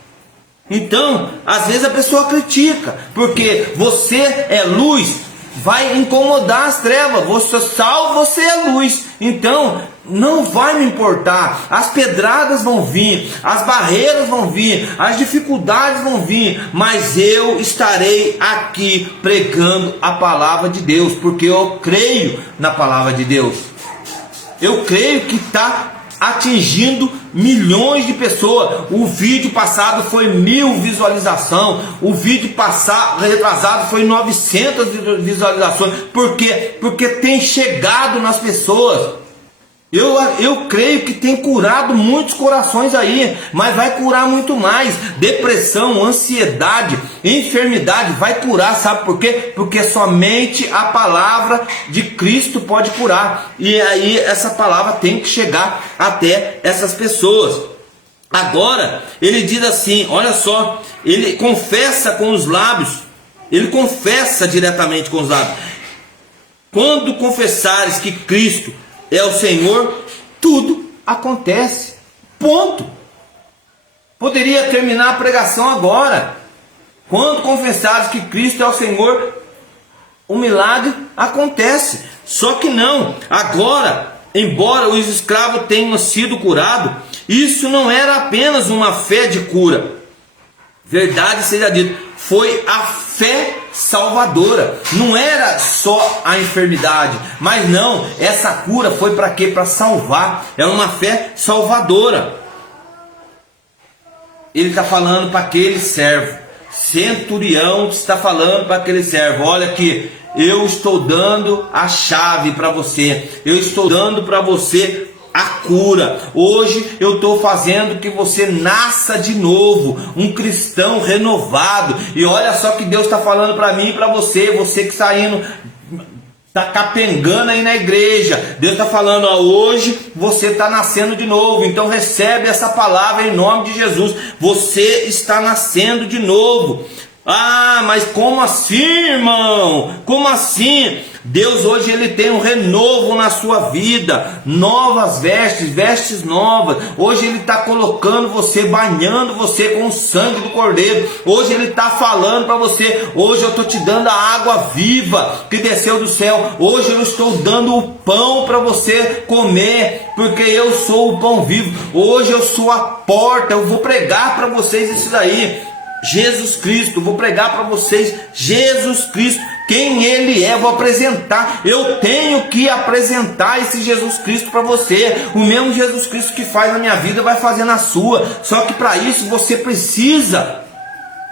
Então, às vezes a pessoa critica, porque você é luz, vai incomodar as trevas. Você sal, você é luz. Então, não vai me importar. As pedradas vão vir, as barreiras vão vir, as dificuldades vão vir, mas eu estarei aqui pregando a palavra de Deus, porque eu creio na palavra de Deus. Eu creio que está atingindo milhões de pessoas. O vídeo passado foi 1000 visualizações. O vídeo passado, retrasado, foi 900 visualizações. Por quê? Porque tem chegado nas pessoas. Eu creio que tem curado muitos corações aí, mas vai curar muito mais. Depressão, ansiedade, enfermidade, vai curar, sabe por quê? Porque somente a palavra de Cristo pode curar. E aí essa palavra tem que chegar até essas pessoas. Agora, ele diz assim, olha só, ele confessa com os lábios, ele confessa diretamente com os lábios. Quando confessares que Cristo é o Senhor, tudo acontece. Ponto. Poderia terminar a pregação agora. Quando confessares que Cristo é o Senhor, o milagre acontece. Só que não. Agora, embora os escravos tenham sido curados, isso não era apenas uma fé de cura. Verdade seja dita, foi a fé salvadora. Não era só a enfermidade, mas não, essa cura foi para quê? Para salvar. É uma fé salvadora. Ele está falando para aquele servo, centurião, está falando para aquele servo: olha aqui, eu estou dando a chave para você, eu estou dando para você a cura. Hoje eu estou fazendo que você nasça de novo, um cristão renovado. E olha só que Deus está falando para mim e para você, você que está indo, está capengando aí na igreja. Deus está falando, ó, hoje você está nascendo de novo. Então recebe essa palavra em nome de Jesus. Você está nascendo de novo. Ah, mas como assim, irmão? Como assim? Deus hoje ele tem um renovo na sua vida, novas vestes, vestes novas. Hoje ele está colocando você, banhando você com o sangue do Cordeiro. Hoje ele está falando para você: hoje eu estou te dando a água viva que desceu do céu. Hoje eu estou dando o pão para você comer, porque eu sou o pão vivo. Hoje eu sou a porta. Eu vou pregar para vocês isso daí. Jesus Cristo, vou pregar para vocês Jesus Cristo, quem Ele é, vou apresentar. Eu tenho que apresentar esse Jesus Cristo para você. O mesmo Jesus Cristo que faz na minha vida vai fazer na sua. Só que para isso você precisa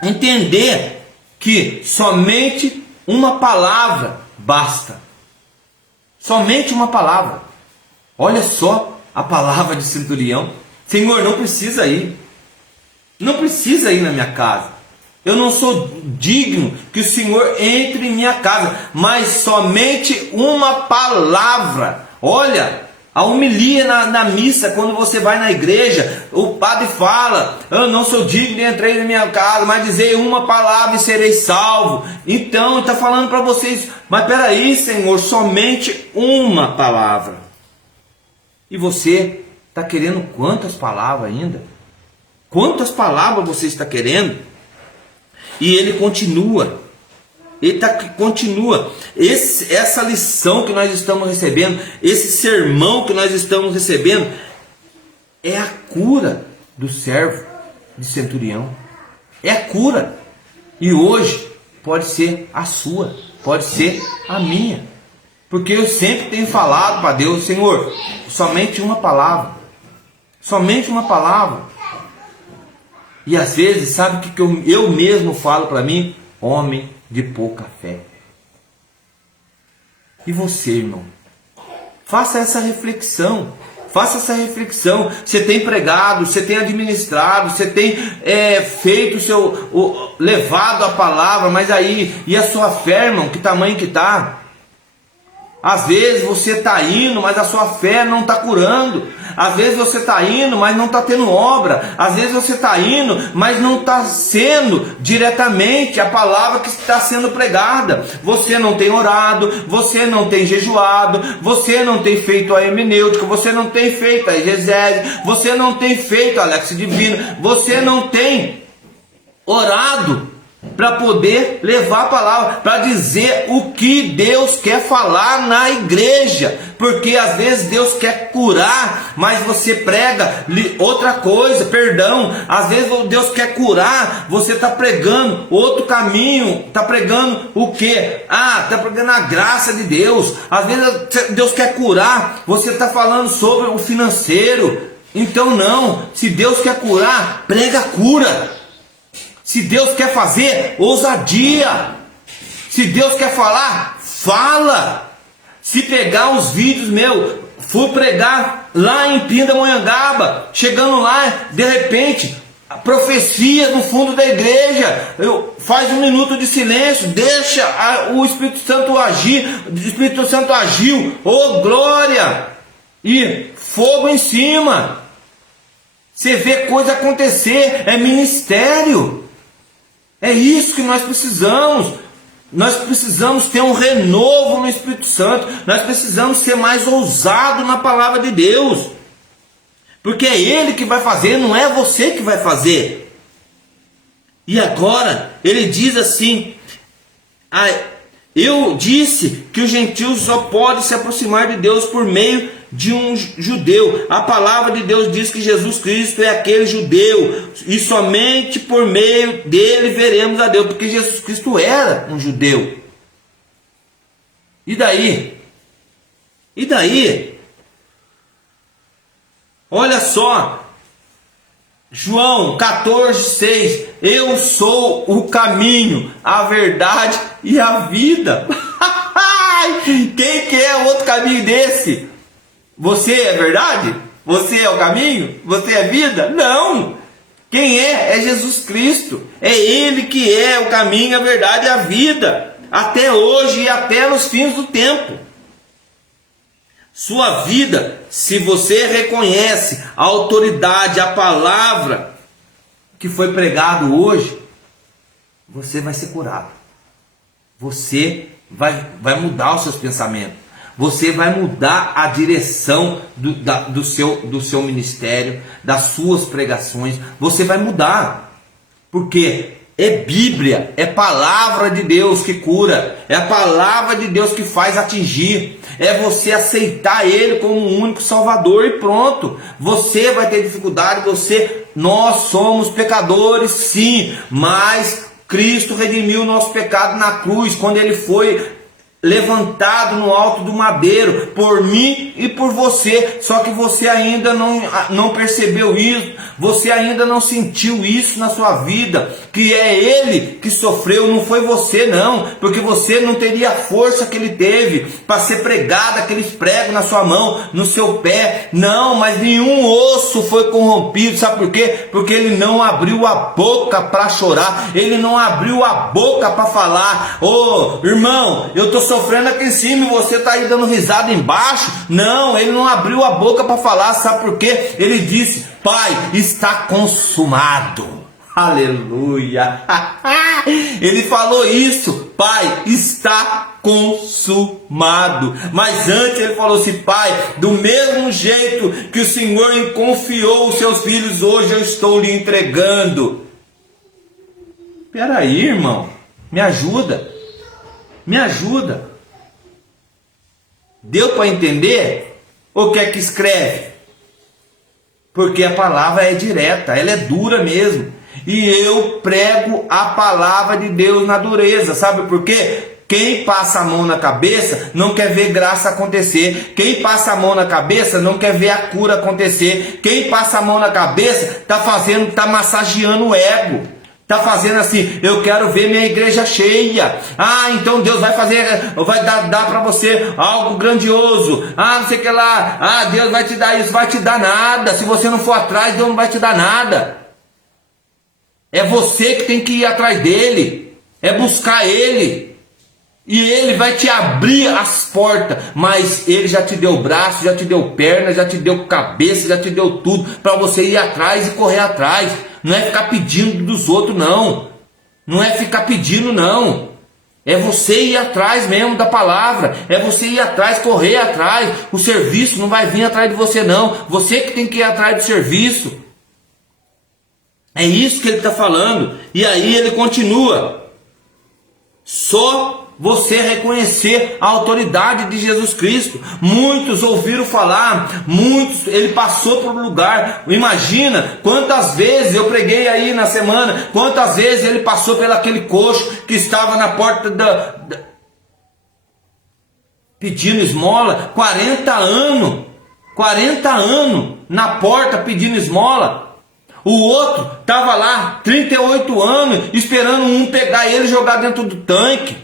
entender que somente uma palavra basta. Somente uma palavra. Olha só a palavra de centurião. Senhor, não precisa ir. Não precisa ir na minha casa. Eu não sou digno que o Senhor entre em minha casa, mas somente uma palavra. Olha, a homilia na missa, quando você vai na igreja, o padre fala: eu não sou digno de entrar na minha casa, mas dizer uma palavra e serei salvo. Então, está falando para vocês: mas peraí, Senhor, somente uma palavra. E você está querendo quantas palavras ainda? Quantas palavras você está querendo? E ele continua. Continua. Essa lição que nós estamos recebendo, esse sermão que nós estamos recebendo, é a cura do servo de centurião. É a cura. E hoje pode ser a sua, pode ser a minha. Porque eu sempre tenho falado para Deus: Senhor, somente uma palavra. Somente uma palavra. E às vezes, sabe o que eu mesmo falo para mim? Homem de pouca fé. E você, irmão? Faça essa reflexão. Faça essa reflexão. Você tem pregado, você tem administrado, você tem feito levado a palavra, mas aí, e a sua fé, irmão? Que tamanho que está? Às vezes você está indo, mas a sua fé não está curando. Às vezes você está indo, mas não está tendo obra. Às vezes você está indo, mas não está sendo diretamente a palavra que está sendo pregada. Você não tem orado, você não tem jejuado, você não tem feito a hermenêutica, você não tem feito a exegese, você não tem feito a Alex Divina, você não tem orado para poder levar a palavra, para dizer o que Deus quer falar na igreja. Porque às vezes Deus quer curar, mas você prega outra coisa, perdão. Às vezes Deus quer curar, você está pregando outro caminho, está pregando o quê? Está pregando a graça de Deus. Às vezes Deus quer curar, você está falando sobre o financeiro. Então não, se Deus quer curar, prega a cura. Se Deus quer fazer, ousadia. Se Deus quer falar, fala. Se pegar os vídeos meus, fui pregar lá em Pindamonhangaba, chegando lá, de repente, profecias no fundo da igreja, faz um minuto de silêncio, deixa o Espírito Santo agir, o Espírito Santo agiu, oh glória, e fogo em cima. Você vê coisa acontecer, é ministério. É isso que nós precisamos. Nós precisamos ter um renovo no Espírito Santo. Nós precisamos ser mais ousados na palavra de Deus. Porque é Ele que vai fazer, não é você que vai fazer. E agora, ele diz assim: eu disse que os gentios só podem se aproximar de Deus por meio de um judeu. A palavra de Deus diz que Jesus Cristo é aquele judeu, e somente por meio dele veremos a Deus, porque Jesus Cristo era um judeu. E daí? E daí? Olha só, João 14,6: eu sou o caminho, a verdade e a vida. Quem quer outro caminho desse? Você é verdade? Você é o caminho? Você é vida? Não! Quem é? É Jesus Cristo. É Ele que é o caminho, a verdade e a vida. Até hoje e até nos fins do tempo. Sua vida, se você reconhece a autoridade, a palavra que foi pregado hoje, você vai ser curado. Você vai mudar os seus pensamentos. Você vai mudar a direção do seu ministério, das suas pregações. Você vai mudar. Porque é Bíblia, é palavra de Deus que cura. É a palavra de Deus que faz atingir. É você aceitar Ele como o único Salvador e pronto. Você vai ter dificuldade, nós somos pecadores sim, mas Cristo redimiu o nosso pecado na cruz, quando Ele foi levantado no alto do madeiro, por mim e por você. Só que você ainda não percebeu isso, você ainda não sentiu isso na sua vida, que é Ele que sofreu, não foi você não, porque você não teria a força que Ele teve para ser pregado aqueles pregos na sua mão, no seu pé, não, mas nenhum osso foi corrompido. Sabe por quê? Porque Ele não abriu a boca para chorar, Ele não abriu a boca para falar: ô irmão, eu estou sofrendo aqui em cima e você está aí dando risada embaixo. Não, Ele não abriu a boca para falar. Sabe por quê? Ele disse: Pai, está consumado. Aleluia. Ele falou isso: Pai, está consumado. Mas antes ele falou assim: Pai, do mesmo jeito que o Senhor confiou os seus filhos, hoje eu estou lhe entregando. Espera aí, irmão, me ajuda, me ajuda. Deu para entender? Ou quer que escreve? Porque a palavra é direta, ela é dura mesmo. E eu prego a palavra de Deus na dureza. Sabe por quê? Quem passa a mão na cabeça não quer ver graça acontecer. Quem passa a mão na cabeça não quer ver a cura acontecer. Quem passa a mão na cabeça está massageando o ego. Está fazendo assim: eu quero ver minha igreja cheia. Ah, então Deus vai dar para você algo grandioso. Ah, não sei o que lá. Ah, Deus vai te dar isso. Vai te dar nada. Se você não for atrás, Deus não vai te dar nada. É você que tem que ir atrás dele. É buscar ele. E ele vai te abrir as portas. Mas ele já te deu braço, já te deu perna, já te deu cabeça, já te deu tudo para você ir atrás e correr atrás. Não é ficar pedindo dos outros, não. Não é ficar pedindo, não. É você ir atrás mesmo da palavra. É você ir atrás, correr atrás. O serviço não vai vir atrás de você, não. Você que tem que ir atrás do serviço. É isso que ele está falando. E aí ele continua: só você reconhecer a autoridade de Jesus Cristo. Muitos ouviram falar, ele passou por um lugar. Imagina quantas vezes eu preguei aí na semana, quantas vezes ele passou pelo aquele coxo que estava na porta pedindo esmola. 40 anos na porta pedindo esmola. O outro estava lá 38 anos esperando um pegar ele e jogar dentro do tanque.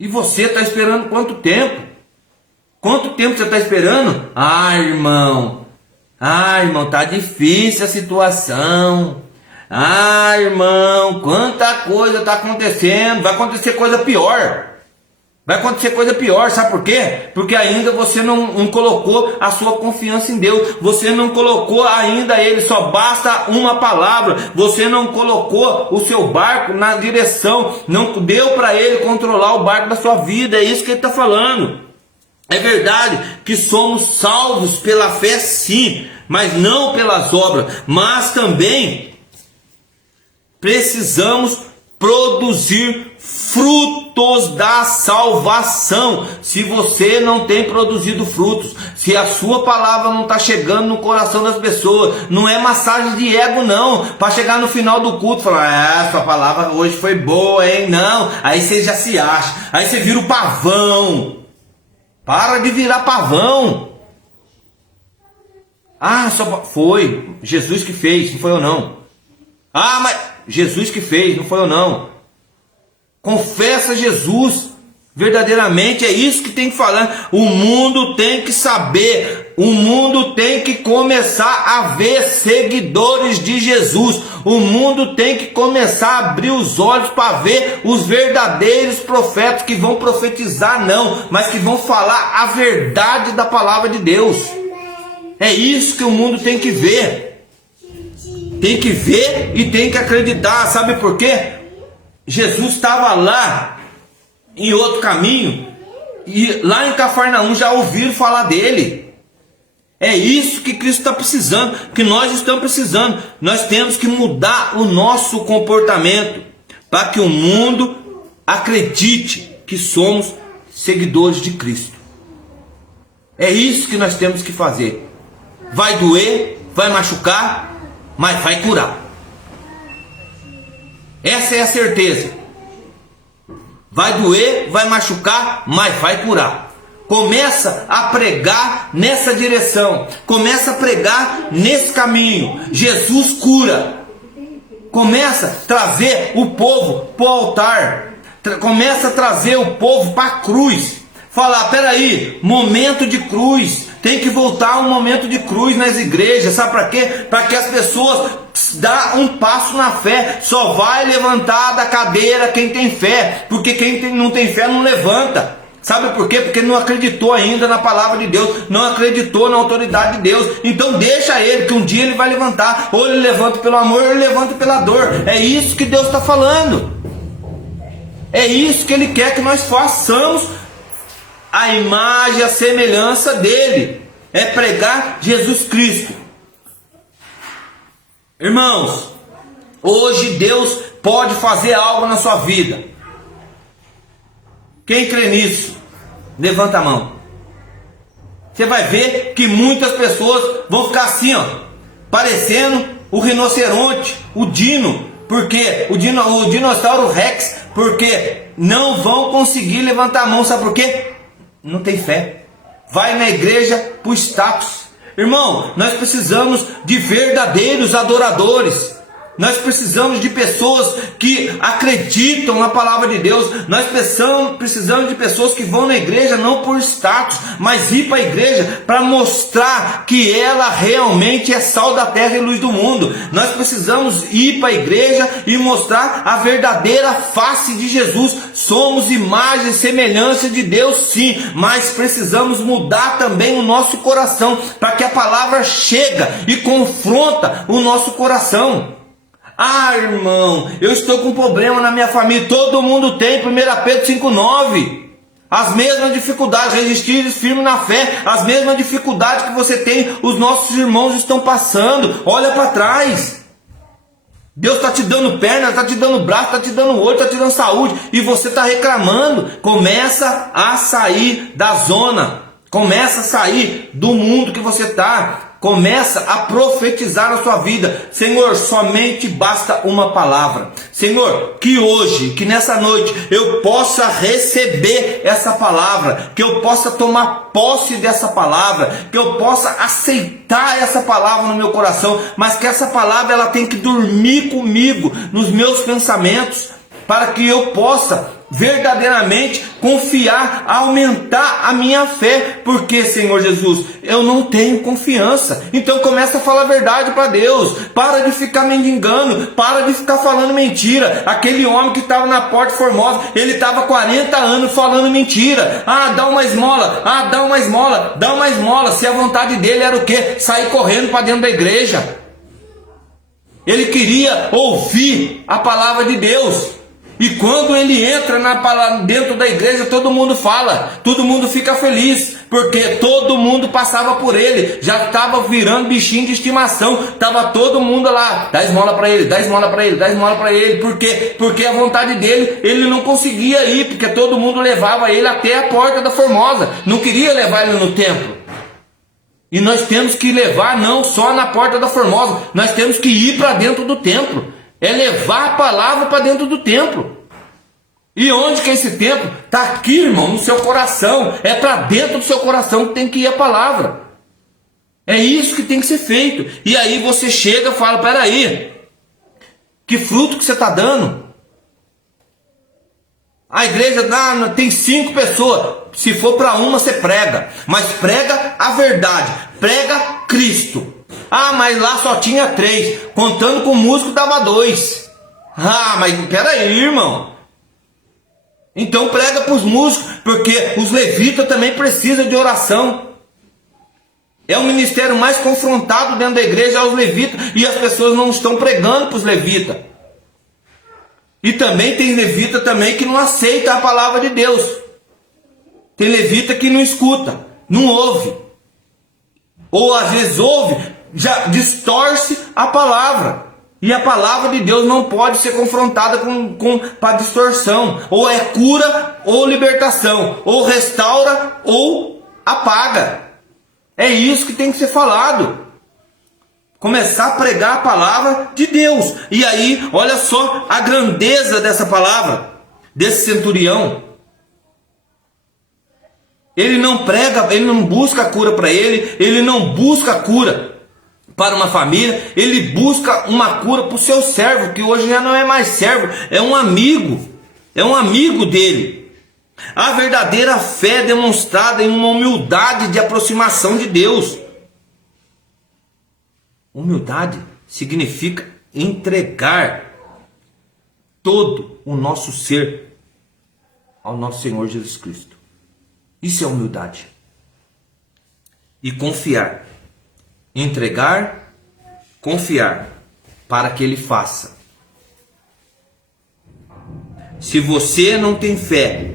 E você está esperando quanto tempo? Quanto tempo você está esperando? Ah, irmão, tá difícil a situação. Ah, irmão, quanta coisa está acontecendo. Vai acontecer coisa pior. Vai acontecer coisa pior, sabe por quê? Porque ainda você não colocou a sua confiança em Deus. Você não colocou ainda Ele, só basta uma palavra. Você não colocou o seu barco na direção, não deu para Ele controlar o barco da sua vida. É isso que Ele está falando. É verdade que somos salvos pela fé, sim, mas não pelas obras. Mas também precisamos produzir frutos da salvação. Se você não tem produzido frutos, se a sua palavra não está chegando no coração das pessoas, não é massagem de ego não, para chegar no final do culto e falar: sua palavra hoje foi boa, hein? Não, aí você já se acha, aí você vira o pavão. Para de virar pavão. Ah, só foi Jesus que fez, não foi eu não. Ah, mas Jesus que fez, não foi eu não. Confessa Jesus verdadeiramente, é isso que tem que falar. O mundo tem que saber, o mundo tem que começar a ver seguidores de Jesus. O mundo tem que começar a abrir os olhos para ver os verdadeiros profetas que vão profetizar não, mas que vão falar a verdade da palavra de Deus. É isso que o mundo tem que ver. Tem que ver e tem que acreditar. Sabe por quê? Jesus estava lá em outro caminho e lá em Cafarnaum já ouviram falar dele. É isso que Cristo está precisando, que nós estamos precisando. Nós temos que mudar o nosso comportamento para que o mundo acredite que somos seguidores de Cristo. É isso que nós temos que fazer. Vai doer, vai machucar, mas vai curar. Essa é a certeza. Vai doer, vai machucar, mas vai curar. Começa a pregar nessa direção. Começa a pregar nesse caminho. Jesus cura. Começa a trazer o povo para o altar. Começa a trazer o povo para a cruz. Falar, peraí, momento de cruz. Tem que voltar um momento de cruz nas igrejas. Sabe para quê? Para que as pessoas dão um passo na fé. Só vai levantar da cadeira quem tem fé. Porque quem não tem fé não levanta. Sabe por quê? Porque não acreditou ainda na palavra de Deus, não acreditou na autoridade de Deus. Então deixa ele, que um dia ele vai levantar. Ou ele levanta pelo amor, ou ele levanta pela dor. É isso que Deus está falando. É isso que Ele quer que nós façamos, a imagem, a semelhança dEle. É pregar Jesus Cristo. Irmãos, hoje Deus pode fazer algo na sua vida. Quem crê nisso, levanta a mão. Você vai ver que muitas pessoas vão ficar assim, ó, parecendo o rinoceronte, o dino, porque o dinossauro Rex, porque não vão conseguir levantar a mão. Sabe por quê? Não tem fé. Vai na igreja por status. Irmão, nós precisamos de verdadeiros adoradores. Nós precisamos de pessoas que acreditam na palavra de Deus. Nós precisamos de pessoas que vão na igreja não por status, mas ir para a igreja para mostrar que ela realmente é sal da terra e luz do mundo. Nós precisamos ir para a igreja e mostrar a verdadeira face de Jesus. Somos imagem e semelhança de Deus, sim, mas precisamos mudar também o nosso coração para que a palavra chega e confronta o nosso coração. Ah, irmão, eu estou com um problema na minha família. Todo mundo tem, 1 Pedro 5,9. As mesmas dificuldades, resistir firme na fé. As mesmas dificuldades que você tem, os nossos irmãos estão passando. Olha para trás. Deus está te dando perna, está te dando braço, está te dando olho, está te dando saúde. E você está reclamando. Começa a sair da zona. Começa a sair do mundo que você está. Começa a profetizar na sua vida. Senhor, somente basta uma palavra. Senhor, que hoje, que nessa noite eu possa receber essa palavra, que eu possa tomar posse dessa palavra, que eu possa aceitar essa palavra no meu coração, mas que essa palavra ela tem que dormir comigo nos meus pensamentos, para que eu possa verdadeiramente confiar, aumentar a minha fé. Porque, Senhor Jesus, eu não tenho confiança. Então começa a falar a verdade para Deus. Para de ficar mendigando, para de ficar falando mentira. Aquele homem que estava na Porta Formosa, ele estava 40 anos falando mentira. Ah, dá uma esmola, dá uma esmola, dá uma esmola. Se a vontade dele era o quê? Sair correndo para dentro da igreja. Ele queria ouvir a palavra de Deus. E quando ele entra dentro da igreja, todo mundo fala, todo mundo fica feliz, porque todo mundo passava por ele, já estava virando bichinho de estimação, estava todo mundo lá, dá esmola para ele, dá esmola para ele, dá esmola para ele, porque a vontade dele, ele não conseguia ir, porque todo mundo levava ele até a Porta da Formosa, não queria levar ele no templo. E nós temos que levar não só na Porta da Formosa, nós temos que ir para dentro do templo. É levar a palavra para dentro do templo. E onde que é esse templo? Está aqui, irmão, no seu coração. É para dentro do seu coração que tem que ir a palavra. É isso que tem que ser feito. E aí você chega e fala, peraí, que fruto que você está dando? A igreja tem 5 pessoas. Se for para uma, você prega. Mas prega a verdade. Prega Cristo. Ah, mas lá só tinha 3. Contando com o músico dava 2. Ah, mas peraí, irmão. Então prega para os músicos, porque os levitas também precisam de oração. É o ministério mais confrontado dentro da igreja, aos levitas. E as pessoas não estão pregando para os levitas. E também tem levita também que não aceita a palavra de Deus. Tem levita que não escuta, não ouve. Ou às vezes ouve, já distorce a palavra. E a palavra de Deus não pode ser confrontada para distorção. Ou é cura ou libertação. Ou restaura ou apaga. É isso que tem que ser falado. Começar a pregar a palavra de Deus. E aí, olha só a grandeza dessa palavra. desse centurião. Ele não prega, ele não busca a cura para ele não busca a cura para uma família, ele busca uma cura para o seu servo, que hoje já não é mais servo, é um amigo dele. A verdadeira fé é demonstrada em uma humildade de aproximação de Deus. Humildade significa entregar todo o nosso ser ao nosso Senhor Jesus Cristo. Isso é humildade. E confiar. Entregar, confiar, para que Ele faça. Se você não tem fé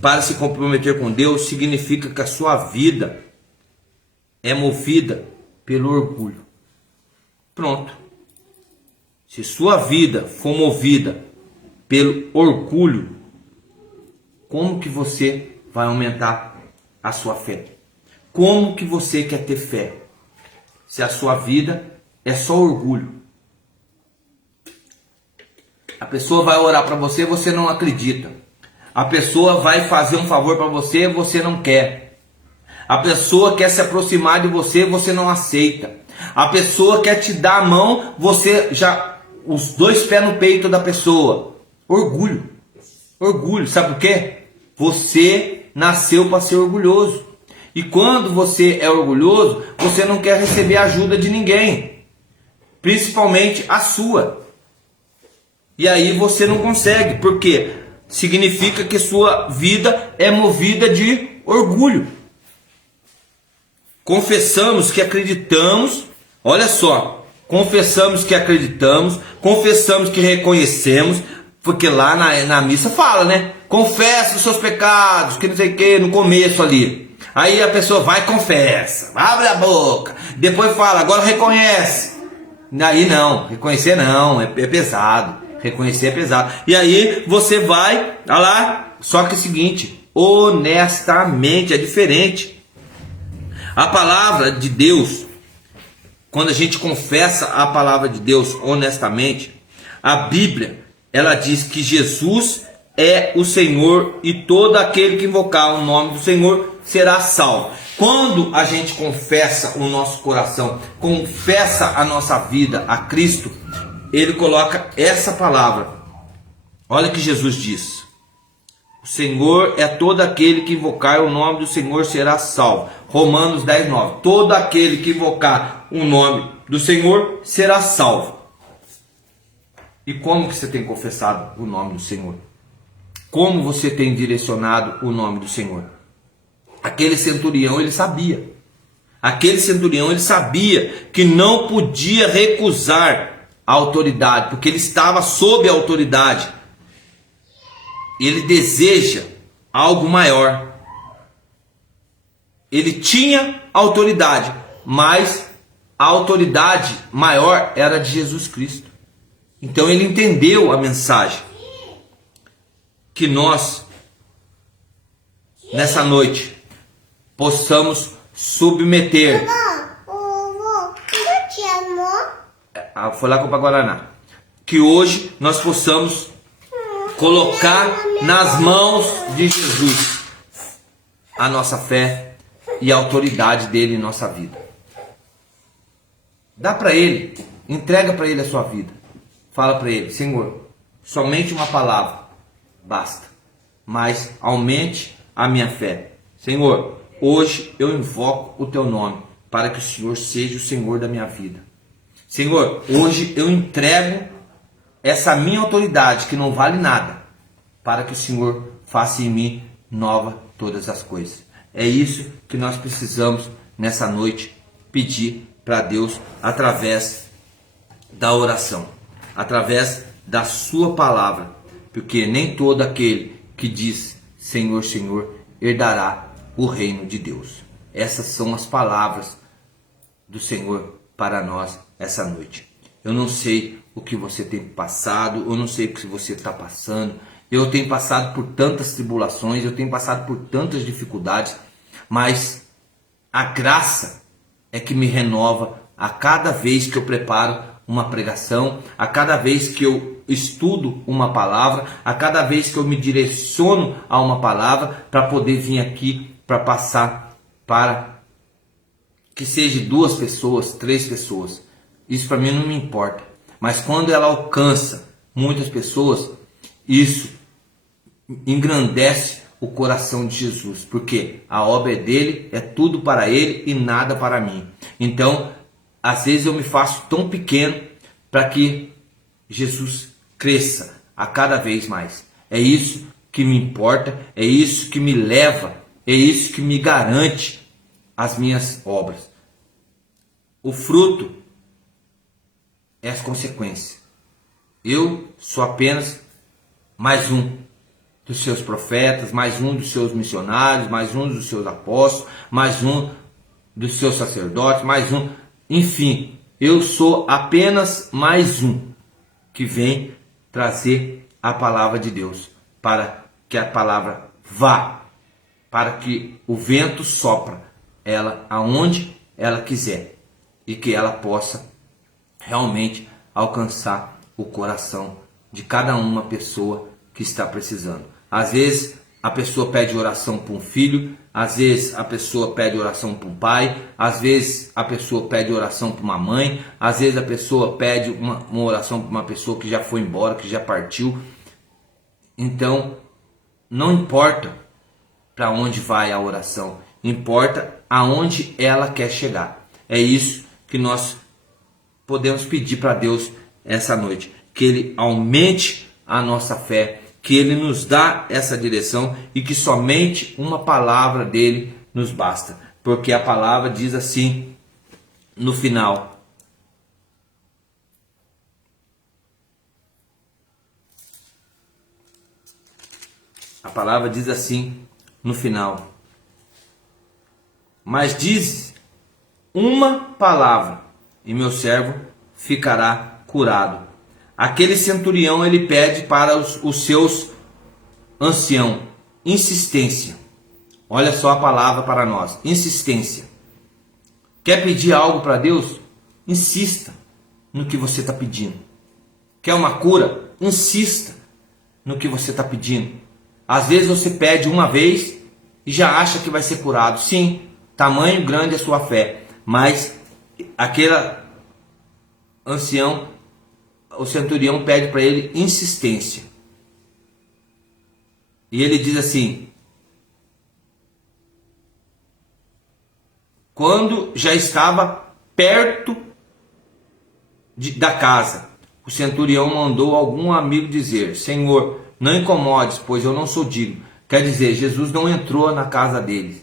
para se comprometer com Deus, significa que a sua vida é movida pelo orgulho. Pronto. Se sua vida for movida pelo orgulho, como que você vai aumentar a sua fé? Como que você quer ter fé se a sua vida é só orgulho? A pessoa vai orar para você, você não acredita. A pessoa vai fazer um favor para você, você não quer. A pessoa quer se aproximar de você, você não aceita. A pessoa quer te dar a mão, você já os dois pés no peito da pessoa. Orgulho. Orgulho, sabe por quê? Você nasceu para ser orgulhoso. E quando você é orgulhoso, você não quer receber ajuda de ninguém, principalmente a sua. E aí você não consegue, porque significa que sua vida é movida de orgulho. Confessamos que acreditamos, olha só, confessamos que acreditamos, confessamos que reconhecemos, porque lá na missa fala, né? Confessa os seus pecados, que não sei o que, no começo ali. Aí a pessoa vai e confessa, abre a boca, depois fala, agora reconhece. Aí não, reconhecer não, é pesado, reconhecer é pesado. E aí você vai, olha lá, só que é o seguinte, honestamente, é diferente. A palavra de Deus, quando a gente confessa a palavra de Deus honestamente, a Bíblia, ela diz que Jesus é o Senhor e todo aquele que invocar o nome do Senhor será salvo. Quando a gente confessa o nosso coração, confessa a nossa vida a Cristo, Ele coloca essa palavra. Olha o que Jesus diz. O Senhor é todo aquele que invocar o nome do Senhor será salvo. Romanos 10:9. Todo aquele que invocar o nome do Senhor será salvo. E como que você tem confessado o nome do Senhor? Como você tem direcionado o nome do Senhor? Aquele centurião, ele sabia. Aquele centurião, ele sabia que não podia recusar a autoridade, porque ele estava sob a autoridade. Ele deseja algo maior. Ele tinha autoridade, mas a autoridade maior era de Jesus Cristo. Então ele entendeu a mensagem. Que nós, nessa noite, possamos submeter. Foi lá comprar Guaraná. Que hoje nós possamos colocar nas mãos de Jesus a nossa fé e a autoridade dele em nossa vida. Dá para ele, entrega para ele a sua vida. Fala para ele, Senhor, somente uma palavra basta, mas aumente a minha fé. Senhor, hoje eu invoco o teu nome para que o Senhor seja o Senhor da minha vida. Senhor, hoje eu entrego essa minha autoridade que não vale nada, para que o Senhor faça em mim nova todas as coisas. É isso que nós precisamos nessa noite pedir para Deus através da oração, através da sua palavra, porque nem todo aquele que diz Senhor, Senhor, herdará o reino de Deus. Essas são as palavras do Senhor para nós essa noite. Eu não sei o que você tem passado, eu não sei o que você está passando. Eu tenho passado por tantas tribulações, eu tenho passado por tantas dificuldades, mas a graça é que me renova a cada vez que eu preparo uma pregação, a cada vez que eu estudo uma palavra, a cada vez que eu me direciono a uma palavra para poder vir aqui para passar para que seja 2 pessoas, 3 pessoas. Isso para mim não me importa. Mas quando ela alcança muitas pessoas, isso engrandece o coração de Jesus, porque a obra é dele, é tudo para ele e nada para mim. Então, às vezes eu me faço tão pequeno para que Jesus cresça a cada vez mais. É isso que me importa, é isso que me leva, é isso que me garante as minhas obras. O fruto é as consequências. Eu sou apenas mais um dos seus profetas, mais um dos seus missionários, mais um dos seus apóstolos, mais um dos seus sacerdotes, mais um, enfim, eu sou apenas mais um que vem trazer a palavra de Deus, para que a palavra vá, para que o vento sopra ela aonde ela quiser e que ela possa realmente alcançar o coração de cada uma pessoa que está precisando. Às vezes a pessoa pede oração para um filho, às vezes a pessoa pede oração para um pai, às vezes a pessoa pede oração para uma mãe, às vezes a pessoa pede uma oração para uma pessoa que já foi embora, que já partiu. Então, não importa para onde vai a oração, importa aonde ela quer chegar. É isso que nós podemos pedir para Deus essa noite, que Ele aumente a nossa fé, que Ele nos dá essa direção e que somente uma palavra dele nos basta, porque a palavra diz assim no final: a palavra diz assim no final: mas diz uma palavra e meu servo ficará curado. Aquele centurião, ele pede para os seus anciãos insistência. Olha só a palavra para nós: insistência. Quer pedir algo para Deus? Insista no que você está pedindo. Quer uma cura? Insista no que você está pedindo. Às vezes você pede uma vez e já acha que vai ser curado. Sim, tamanho grande é a sua fé, mas aquele ancião, o centurião, pede para ele insistência. E ele diz assim: quando já estava perto da casa, o centurião mandou algum amigo dizer: Senhor, não incomodes, pois eu não sou digno. Quer dizer, Jesus não entrou na casa deles.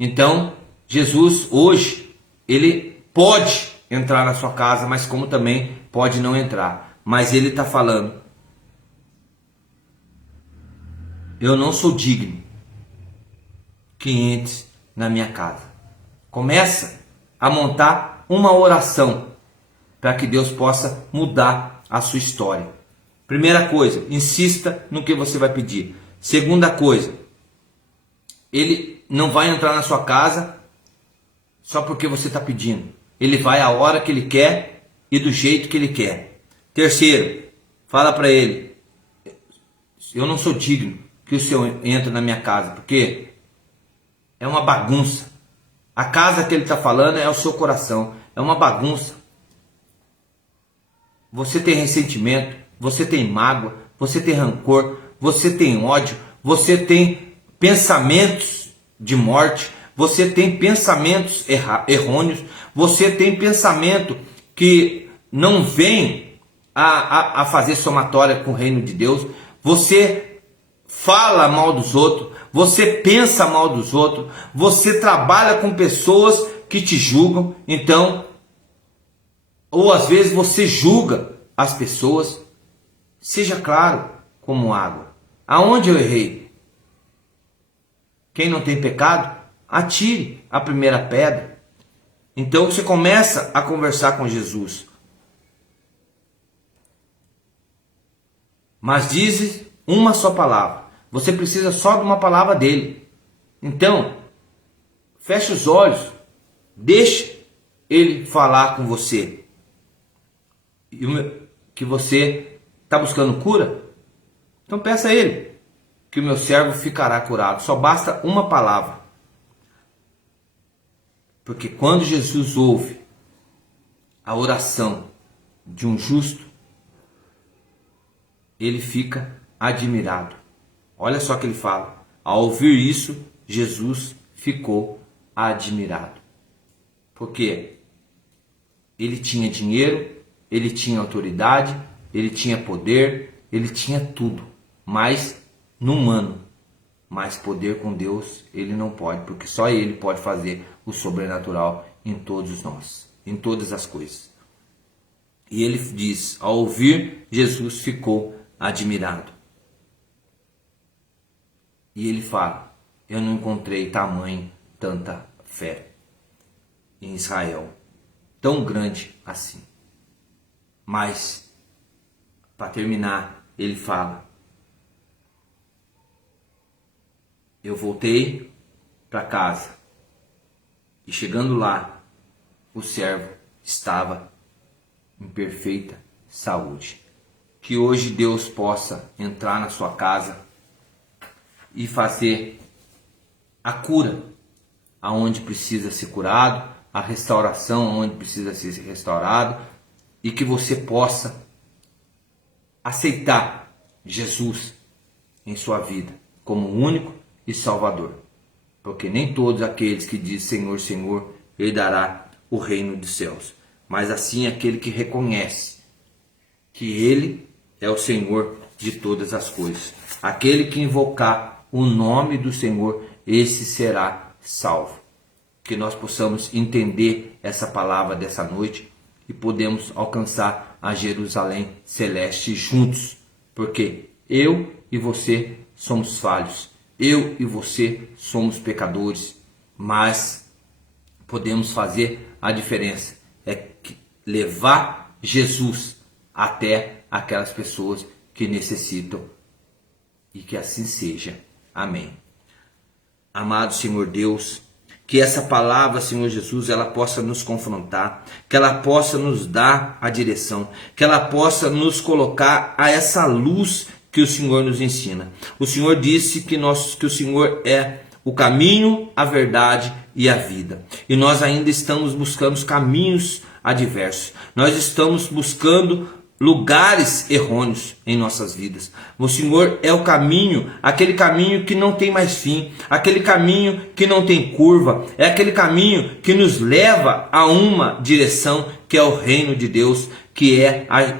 Então, Jesus hoje, ele pode entrar na sua casa, mas como também pode não entrar. Mas ele está falando: eu não sou digno que entres na minha casa. Começa a montar uma oração para que Deus possa mudar a sua história. Primeira coisa, insista no que você vai pedir. Segunda coisa, ele não vai entrar na sua casa só porque você está pedindo. Ele vai a hora que ele quer e do jeito que ele quer. Terceiro, fala para ele: eu não sou digno que o Senhor entre na minha casa, porque é uma bagunça. A casa que ele está falando é o seu coração, é uma bagunça. Você tem ressentimento, você tem mágoa, você tem rancor, você tem ódio, você tem pensamentos de morte, você tem pensamentos errôneos, você tem pensamento que não vem a fazer somatória com o reino de Deus. Você fala mal dos outros, você pensa mal dos outros, você trabalha com pessoas que te julgam, então, ou às vezes você julga as pessoas. Seja claro como água. Aonde eu errei? Quem não tem pecado, atire a primeira pedra. Então você começa a conversar com Jesus. Mas diz uma só palavra. Você precisa só de uma palavra dele. Então, feche os olhos. Deixe ele falar com você. Que você Está buscando cura? Então peça a Ele, que o meu servo ficará curado. Só basta uma palavra. Porque quando Jesus ouve a oração de um justo, ele fica admirado. Olha só o que ele fala. Ao ouvir isso, Jesus ficou admirado. Porque ele tinha dinheiro, ele tinha autoridade, ele tinha poder, ele tinha tudo. Mas no humano, mas poder com Deus ele não pode, porque só ele pode fazer o sobrenatural em todos nós, em todas as coisas. E ele diz, ao ouvir, Jesus ficou admirado. E ele fala, eu não encontrei tamanho, tanta fé em Israel, tão grande assim. Mas, para terminar, ele fala, eu voltei para casa e chegando lá, o servo estava em perfeita saúde. Que hoje Deus possa entrar na sua casa e fazer a cura aonde precisa ser curado, a restauração aonde precisa ser restaurado, e que você possa aceitar Jesus em sua vida como único e Salvador. Porque nem todos aqueles que dizem Senhor, Senhor, herdará o reino dos céus, mas assim aquele que reconhece que Ele é o Senhor de todas as coisas. Aquele que invocar o nome do Senhor, esse será salvo. Que nós possamos entender essa palavra dessa noite e podemos alcançar a Jerusalém celeste juntos. Porque eu e você somos falhos. Eu e você somos pecadores. Mas podemos fazer a diferença. É levar Jesus até aquelas pessoas que necessitam. E que assim seja. Amém. Amado Senhor Deus, que essa palavra, Senhor Jesus, ela possa nos confrontar, que ela possa nos dar a direção, que ela possa nos colocar a essa luz que o Senhor nos ensina. O Senhor disse que o Senhor é o caminho, a verdade e a vida. E nós ainda estamos buscando os caminhos adversos. Nós estamos buscando lugares errôneos em nossas vidas. O Senhor é o caminho, aquele caminho que não tem mais fim, aquele caminho que não tem curva, é aquele caminho que nos leva a uma direção que é o reino de Deus, que é a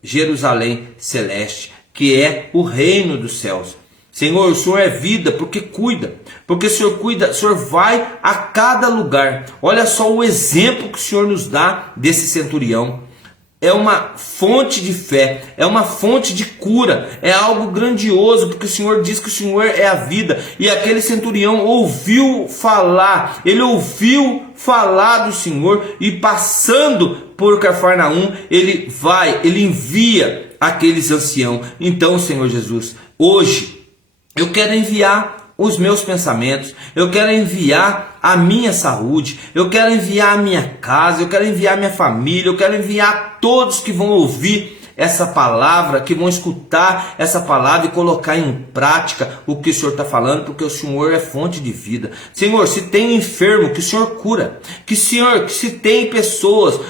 Jerusalém celeste, que é o reino dos céus. Senhor, o Senhor é vida porque cuida, porque o Senhor cuida, o Senhor vai a cada lugar. Olha só o exemplo que o Senhor nos dá desse centurião. É uma fonte de fé, é uma fonte de cura, é algo grandioso, porque o Senhor diz que o Senhor é a vida. E aquele centurião ouviu falar, ele ouviu falar do Senhor, e passando por Cafarnaum, ele envia aqueles anciãos. Então, Senhor Jesus, hoje eu quero enviar os meus pensamentos, eu quero enviar a minha saúde, eu quero enviar a minha casa, eu quero enviar a minha família, eu quero enviar todos que vão ouvir essa palavra, que vão escutar essa palavra e colocar em prática o que o Senhor está falando, porque o Senhor é fonte de vida. Senhor, se tem enfermo, que o Senhor cura, que se tem pessoas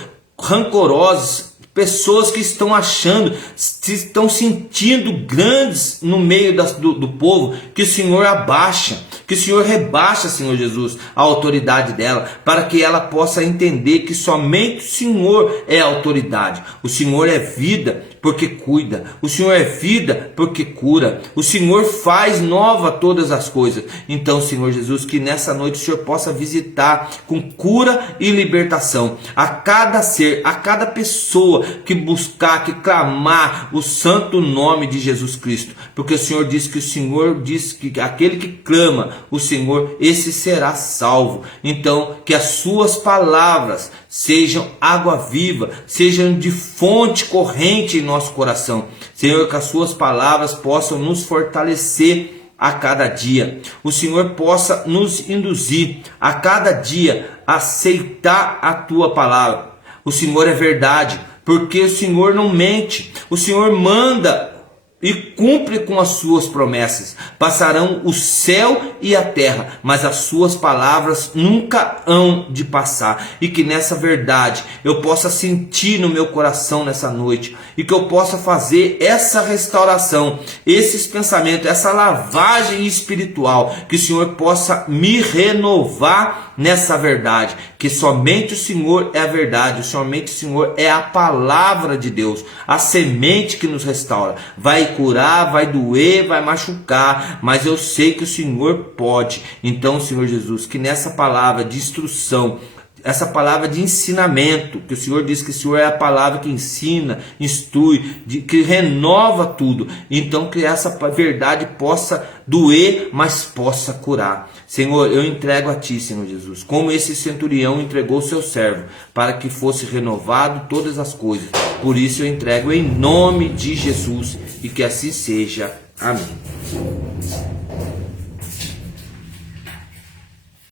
rancorosas, pessoas que estão achando, estão sentindo grandes no meio do povo, que o Senhor abaixa, que o Senhor rebaixa, Senhor Jesus, a autoridade dela, para que ela possa entender que somente o Senhor é a autoridade. O Senhor é vida porque cuida, o Senhor é vida porque cura, o Senhor faz nova todas as coisas. Então, Senhor Jesus, que nessa noite o Senhor possa visitar com cura e libertação a cada ser, a cada pessoa que buscar, que clamar o santo nome de Jesus Cristo, porque o Senhor diz que aquele que clama o Senhor, esse será salvo. Então, que as suas palavras sejam água viva, sejam de fonte corrente em nosso coração. Senhor, que as suas palavras possam nos fortalecer a cada dia. O Senhor possa nos induzir a cada dia a aceitar a tua palavra. O Senhor é verdade, porque o Senhor não mente, o Senhor manda e cumpre com as suas promessas. Passarão o céu e a terra, mas as suas palavras nunca hão de passar. E que nessa verdade eu possa sentir no meu coração nessa noite, e que eu possa fazer essa restauração, esses pensamentos, essa lavagem espiritual, que o Senhor possa me renovar nessa verdade, que somente o Senhor é a verdade, somente o Senhor é a palavra de Deus, a semente que nos restaura. Vai curar, vai doer, vai machucar, mas eu sei que o Senhor pode. Então, Senhor Jesus, que nessa palavra de instrução, essa palavra de ensinamento, que o Senhor diz que o Senhor é a palavra que ensina, instrui, que renova tudo, então que essa verdade possa doer, mas possa curar. Senhor, eu entrego a Ti, Senhor Jesus, como esse centurião entregou o seu servo, para que fosse renovado todas as coisas. Por isso eu entrego em nome de Jesus, e que assim seja. Amém.